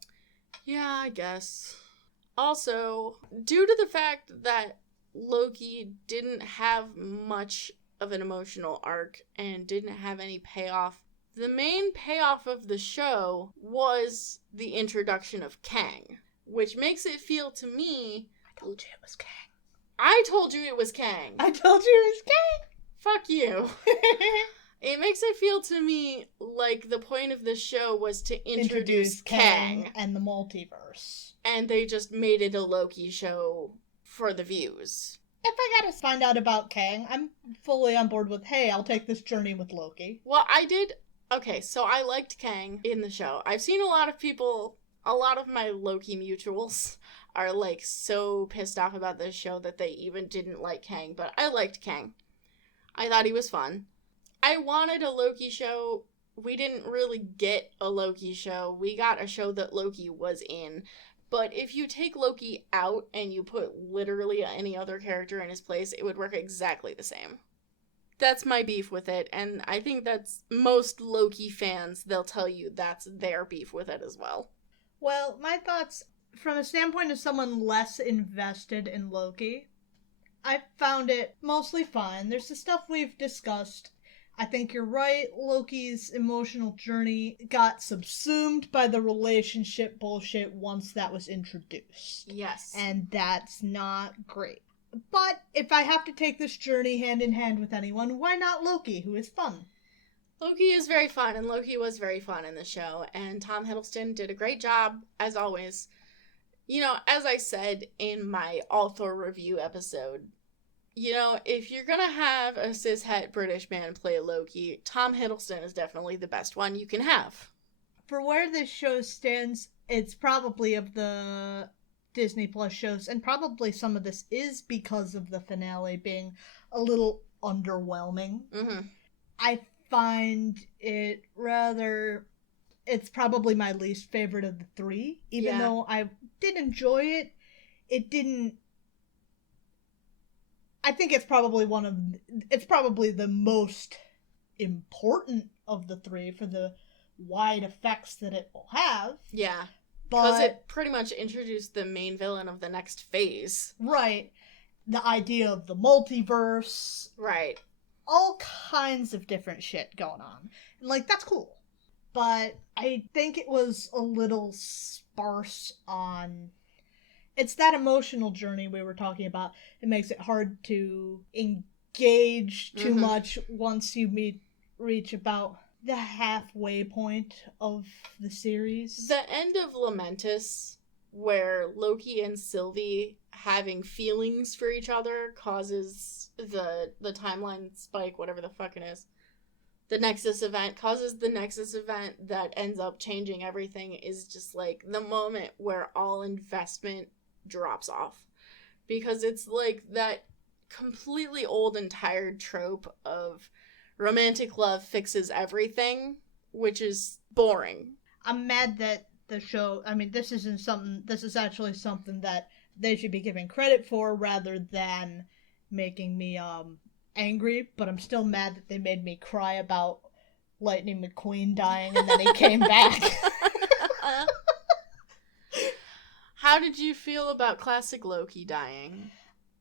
yeah, I guess. Also, due to the fact that Loki didn't have much of an emotional arc and didn't have any payoff, the main payoff of the show was the introduction of Kang, which makes it feel to me... I told you it was Kang. I told you it was Kang. I told you it was Kang. Fuck you. It makes it feel to me like the point of the show was to introduce Kang and the multiverse. And they just made it a Loki show for the views. If I gotta find out about Kang, I'm fully on board with, hey, I'll take this journey with Loki. Well, I did... okay, so I liked Kang in the show. I've seen a lot of my Loki mutuals are, like, so pissed off about this show that they even didn't like Kang, but I liked Kang. I thought he was fun. I wanted a Loki show. We didn't really get a Loki show. We got a show that Loki was in. But if you take Loki out and you put literally any other character in his place, it would work exactly the same. That's my beef with it, and I think that's most Loki fans, they'll tell you that's their beef with it as well. Well, my thoughts, from a standpoint of someone less invested in Loki, I found it mostly fine. There's the stuff we've discussed. I think you're right, Loki's emotional journey got subsumed by the relationship bullshit once that was introduced. Yes. And that's not great. But if I have to take this journey hand in hand with anyone, why not Loki, who is fun? Loki is very fun, and Loki was very fun in the show, and Tom Hiddleston did a great job, as always. You know, as I said in my All Thor review episode, you know, if you're gonna have a cishet British man play Loki, Tom Hiddleston is definitely the best one you can have. For where this show stands, it's probably of the Disney Plus shows, and probably some of this is because of the finale being a little underwhelming. Mm-hmm. I find it rather... it's probably my least favorite of the three. Even though I did enjoy it, it didn't... I think it's probably the most important of the three for the wide effects that it will have. Yeah. Because it pretty much introduced the main villain of the next phase. Right. The idea of the multiverse. Right. All kinds of different shit going on. And, like, that's cool. But I think it was a little sparse on... it's that emotional journey we were talking about. It makes it hard to engage too much once you reach about the halfway point of the series. The end of Lamentus, where Loki and Sylvie having feelings for each other causes the timeline spike, whatever the fuck it is. The Nexus event causes the Nexus event that ends up changing everything, is just like the moment where all investment drops off. Because it's like that completely old and tired trope of romantic love fixes everything, which is boring. I'm mad that the show, I mean, this is actually something that they should be given credit for rather than making me angry, but I'm still mad that they made me cry about Lightning McQueen dying and then he came back. How did you feel about classic Loki dying?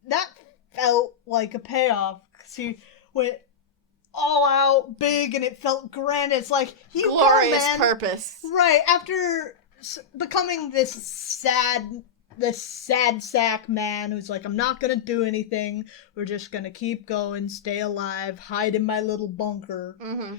That felt like a payoff, because he went all out big and it felt grand. It's like, glorious purpose. Right, after becoming this sad sack man who's like, I'm not gonna do anything, we're just gonna keep going, stay alive, hide in my little bunker. Mm-hmm.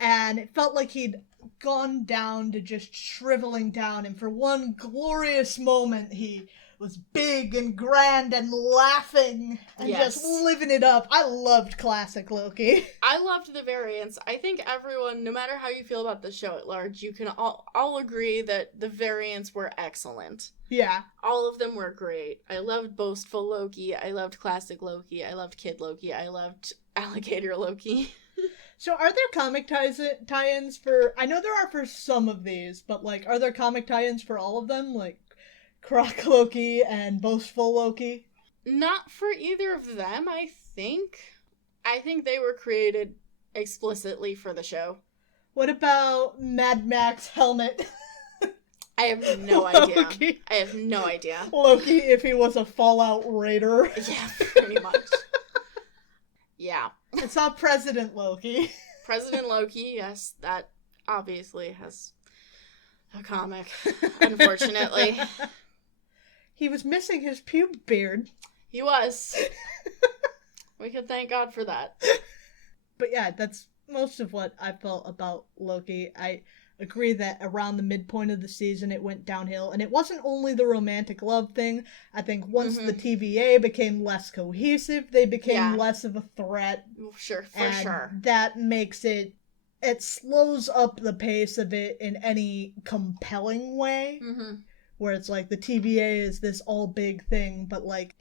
And it felt like he'd gone down to just shriveling down, and for one glorious moment he was big and grand and laughing and just living it up. I loved classic Loki. I loved the variants. I think everyone, no matter how you feel about the show at large, you can all agree that the variants were excellent. Yeah. All of them were great. I loved Boastful Loki. I loved classic Loki. I loved Kid Loki. I loved Alligator Loki. So are there comic tie-ins for... I know there are for some of these, but, like, are there comic tie-ins for all of them? Like, Croc Loki and Boastful Loki? Not for either of them, I think. I think they were created explicitly for the show. What about Mad Max Helmet? I have no idea. I have no idea. Loki if he was a Fallout Raider. Yeah, pretty much. Yeah. It's not President Loki. President Loki, yes, that obviously has a comic, unfortunately. He was missing his pube beard. He was. We can thank God for that. But yeah, that's most of what I felt about Loki. I agree that around the midpoint of the season it went downhill, and it wasn't only the romantic love thing. I think once the TVA became less cohesive, they became less of a threat. Sure, for sure. That makes it slows up the pace of it in any compelling way. Where it's like the TVA is this all big thing, but like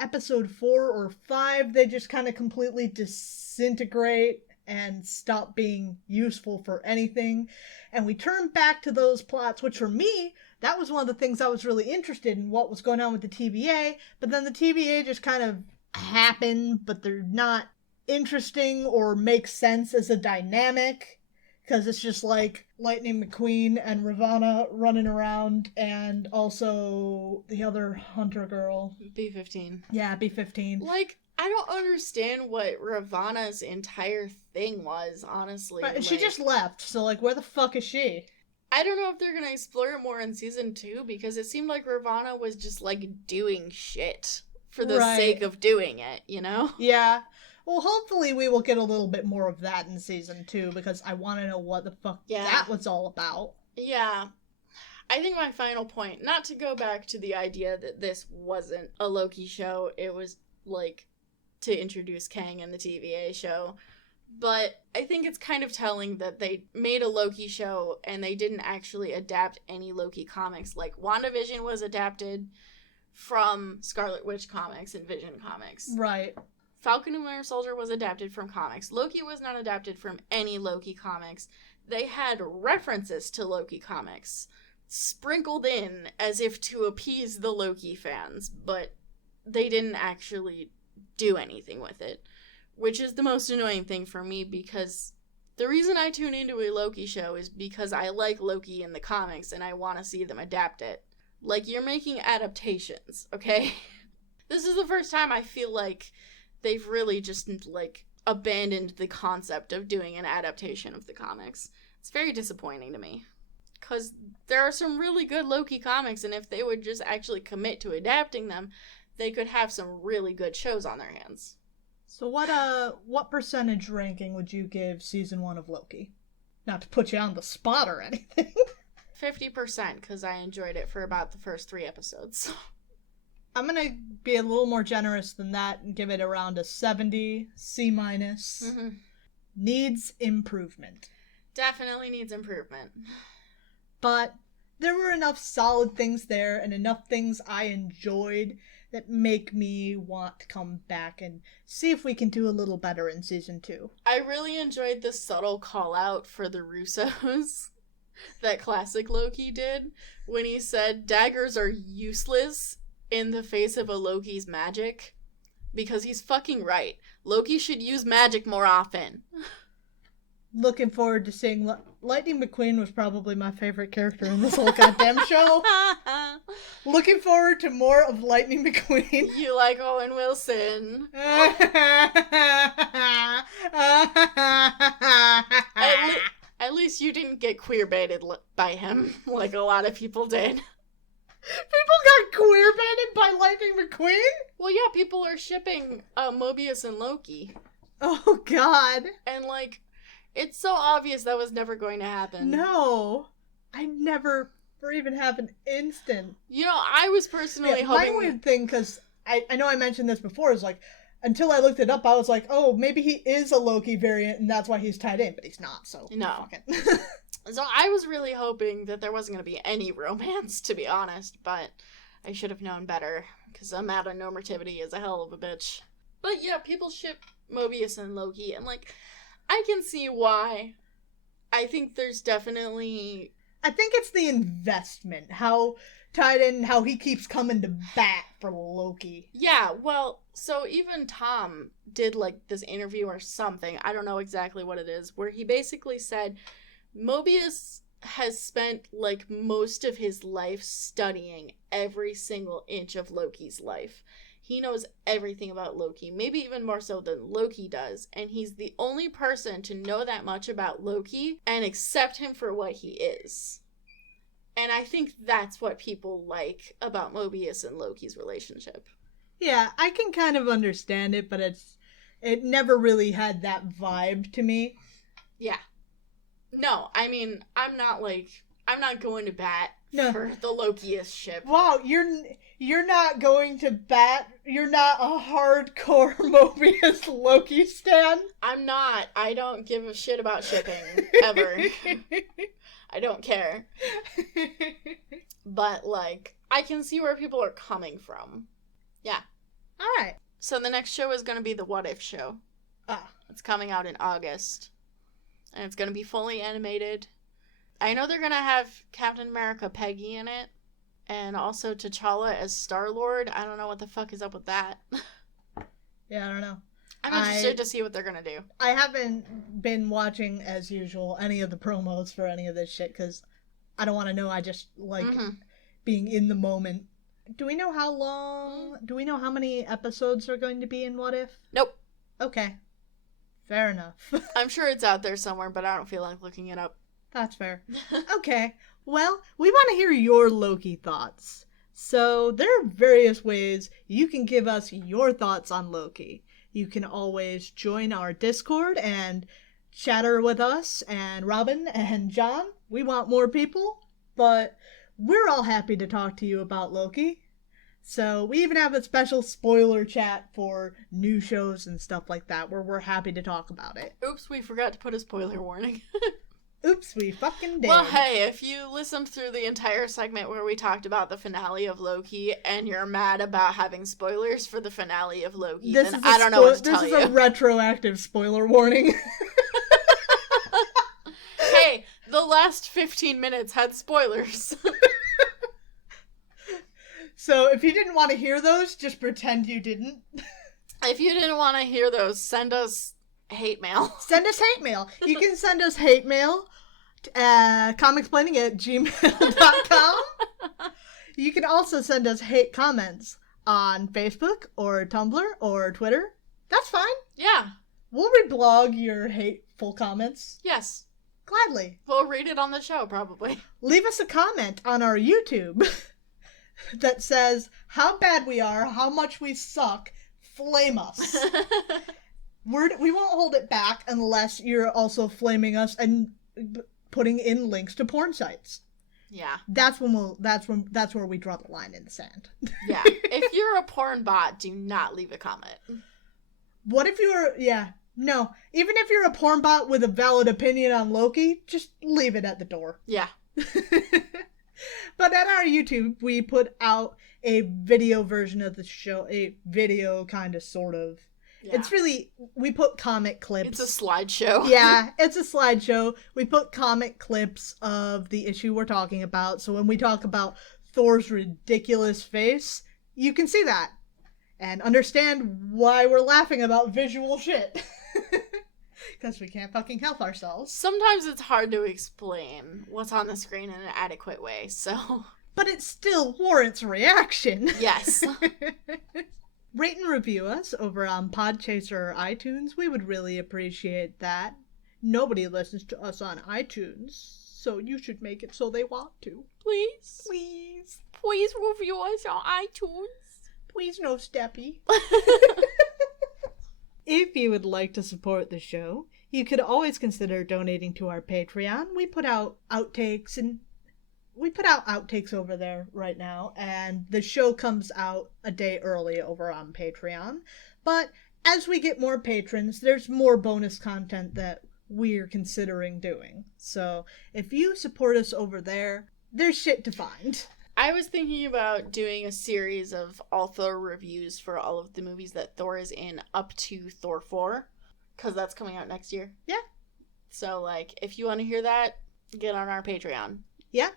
episode 4 or 5, they just kind of completely disintegrate and stop being useful for anything. And we turn back to those plots, which for me, that was one of the things I was really interested in, what was going on with the TVA. But then the TVA just kind of happen, but they're not interesting or make sense as a dynamic. Because it's just like Lightning McQueen and Ravonna running around, and also the other hunter girl. B-15. Yeah, B-15. Like, I don't understand what Ravonna's entire thing was, honestly. Right, and she just left, so like, where the fuck is she? I don't know if they're gonna explore it more in season 2, because it seemed like Ravonna was just, like, doing shit for the sake of doing it, you know? Yeah. Well, hopefully we will get a little bit more of that in season 2, because I want to know what the fuck that was all about. Yeah. I think my final point, not to go back to the idea that this wasn't a Loki show, it was, like, to introduce Kang in the TVA show, but I think it's kind of telling that they made a Loki show and they didn't actually adapt any Loki comics. Like, WandaVision was adapted from Scarlet Witch comics and Vision comics. Right. Falcon and Winter Soldier was adapted from comics. Loki was not adapted from any Loki comics. They had references to Loki comics sprinkled in as if to appease the Loki fans, but they didn't actually do anything with it, which is the most annoying thing for me, because the reason I tune into a Loki show is because I like Loki in the comics and I want to see them adapt it. Like, you're making adaptations, okay? This is the first time I feel like they've really just, like, abandoned the concept of doing an adaptation of the comics. It's very disappointing to me. Because there are some really good Loki comics, and if they would just actually commit to adapting them, they could have some really good shows on their hands. So what percentage ranking would you give season 1 of Loki? Not to put you on the spot or anything. 50%, because I enjoyed it for about the first 3 episodes. I'm gonna be a little more generous than that and give it around a 70, C-. Needs improvement. Definitely needs improvement. But there were enough solid things there and enough things I enjoyed that make me want to come back and see if we can do a little better in season 2. I really enjoyed the subtle call out for the Russos that classic Loki did when he said daggers are useless in the face of a Loki's magic, because he's fucking right. Loki should use magic more often. Looking forward to seeing Lightning McQueen was probably my favorite character in this whole goddamn show. Looking forward to more of Lightning McQueen. You like Owen Wilson. At least you didn't get queer baited by him like a lot of people did. People got queer baited by Lightning McQueen? Well, yeah, people are shipping Mobius and Loki. Oh, God. And, like, it's so obvious that was never going to happen. No. I never for even half an instant. I was personally hoping... My weird thing, because I know I mentioned this before, is like, until I looked it up, I was like, oh, maybe he is a Loki variant, and that's why he's tied in, but he's not, so no. Fuck it. So I was really hoping that there wasn't going to be any romance, to be honest, but I should have known better, because amatonormativity is a hell of a bitch. But yeah, people ship Mobius and Loki, and like, I can see why. I think there's definitely... I think it's the investment, how tied in, how he keeps coming to bat for Loki. Yeah, well, so even Tom did like this interview or something, I don't know exactly what it is, where he basically said Mobius has spent like most of his life studying every single inch of Loki's life. He knows everything about Loki, maybe even more so than Loki does, and he's the only person to know that much about Loki and accept him for what he is. And I think that's what people like about Mobius and Loki's relationship. Yeah, I can kind of understand it, but it never really had that vibe to me. Yeah. No, I mean, I'm not going to bat for the Lokiest ship. Wow, you're not going to bat? You're not a hardcore Mobius Loki stan? I'm not. I don't give a shit about shipping, ever. I don't care. But, like, I can see where people are coming from. Yeah. Alright. So the next show is going to be the What If show. It's coming out in August. And it's going to be fully animated. I know they're going to have Captain America Peggy in it. And also T'Challa as Star-Lord. I don't know what the fuck is up with that. Yeah, I don't know. I'm interested to see what they're going to do. I haven't been watching, as usual, any of the promos for any of this shit, because I don't want to know. I just like being in the moment. Do we know how long? Do we know how many episodes are going to be in What If? Nope. Okay. Fair enough. I'm sure it's out there somewhere, but I don't feel like looking it up. That's fair. Okay. Well, we want to hear your Loki thoughts. So there are various ways you can give us your thoughts on Loki. You can always join our Discord and chatter with us and Robin and John. We want more people, but we're all happy to talk to you about Loki. So we even have a special spoiler chat for new shows and stuff like that, where we're happy to talk about it. Oops, we forgot to put a spoiler warning. Oops, we fucking did. Well, hey, if you listened through the entire segment where we talked about the finale of Loki and you're mad about having spoilers for the finale of Loki, then I don't know what to tell you. This is a retroactive spoiler warning. Hey, the last 15 minutes had spoilers. So if you didn't want to hear those, just pretend you didn't. If you didn't want to hear those, send us hate mail. Send us hate mail. You can send us hate mail comicsplaining@gmail.com. You can also send us hate comments on Facebook or Tumblr or Twitter. That's fine. Yeah. We'll reblog your hateful comments. Yes. Gladly. We'll read it on the show, probably. Leave us a comment on our YouTube that says how bad we are, how much we suck. Flame us. We won't hold it back unless you're also flaming us and putting in links to porn sites. Yeah. That's where we draw the line in the sand. Yeah. If you're a porn bot, do not leave a comment. What if no. Even if you're a porn bot with a valid opinion on Loki, just leave it at the door. Yeah. But at our YouTube, we put out a video version of the show, a video kind of sort of. Yeah. It's really, we put comic clips. It's a slideshow. Yeah, it's a slideshow. We put comic clips of the issue we're talking about. So when we talk about Thor's ridiculous face, you can see that and understand why we're laughing about visual shit. Because we can't fucking help ourselves. Sometimes it's hard to explain what's on the screen in an adequate way, so. But it still warrants reaction. Yes. Rate and review us over on Podchaser or iTunes. We would really appreciate that. Nobody listens to us on iTunes, so you should make it so they want to. Please. Please. Please review us on iTunes. Please no Steppy. If you would like to support the show, you could always consider donating to our Patreon. We put out outtakes and we put out outtakes over there right now, and the show comes out a day early over on Patreon. But as we get more patrons, there's more bonus content that we're considering doing. So if you support us over there, there's shit to find. I was thinking about doing a series of all Thor reviews for all of the movies that Thor is in up to Thor 4, because that's coming out next year. Yeah. So, like, if you want to hear that, get on our Patreon. Yeah.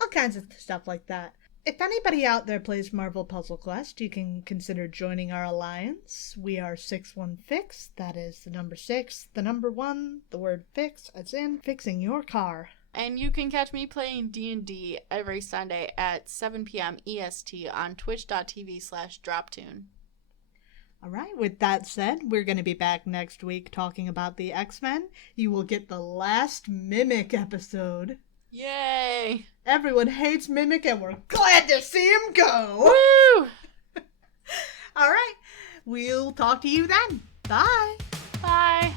All kinds of stuff like that. If anybody out there plays Marvel Puzzle Quest, you can consider joining our alliance. We are 61Fix. That is the number 6, the number 1, the word fix, as in fixing your car. And you can catch me playing D&D every Sunday at 7 p.m. EST on twitch.tv/droptune. All right, with that said, we're going to be back next week talking about the X-Men. You will get the last Mimic episode. Yay! Everyone hates Mimic, and we're glad to see him go! Woo! All right, we'll talk to you then. Bye! Bye!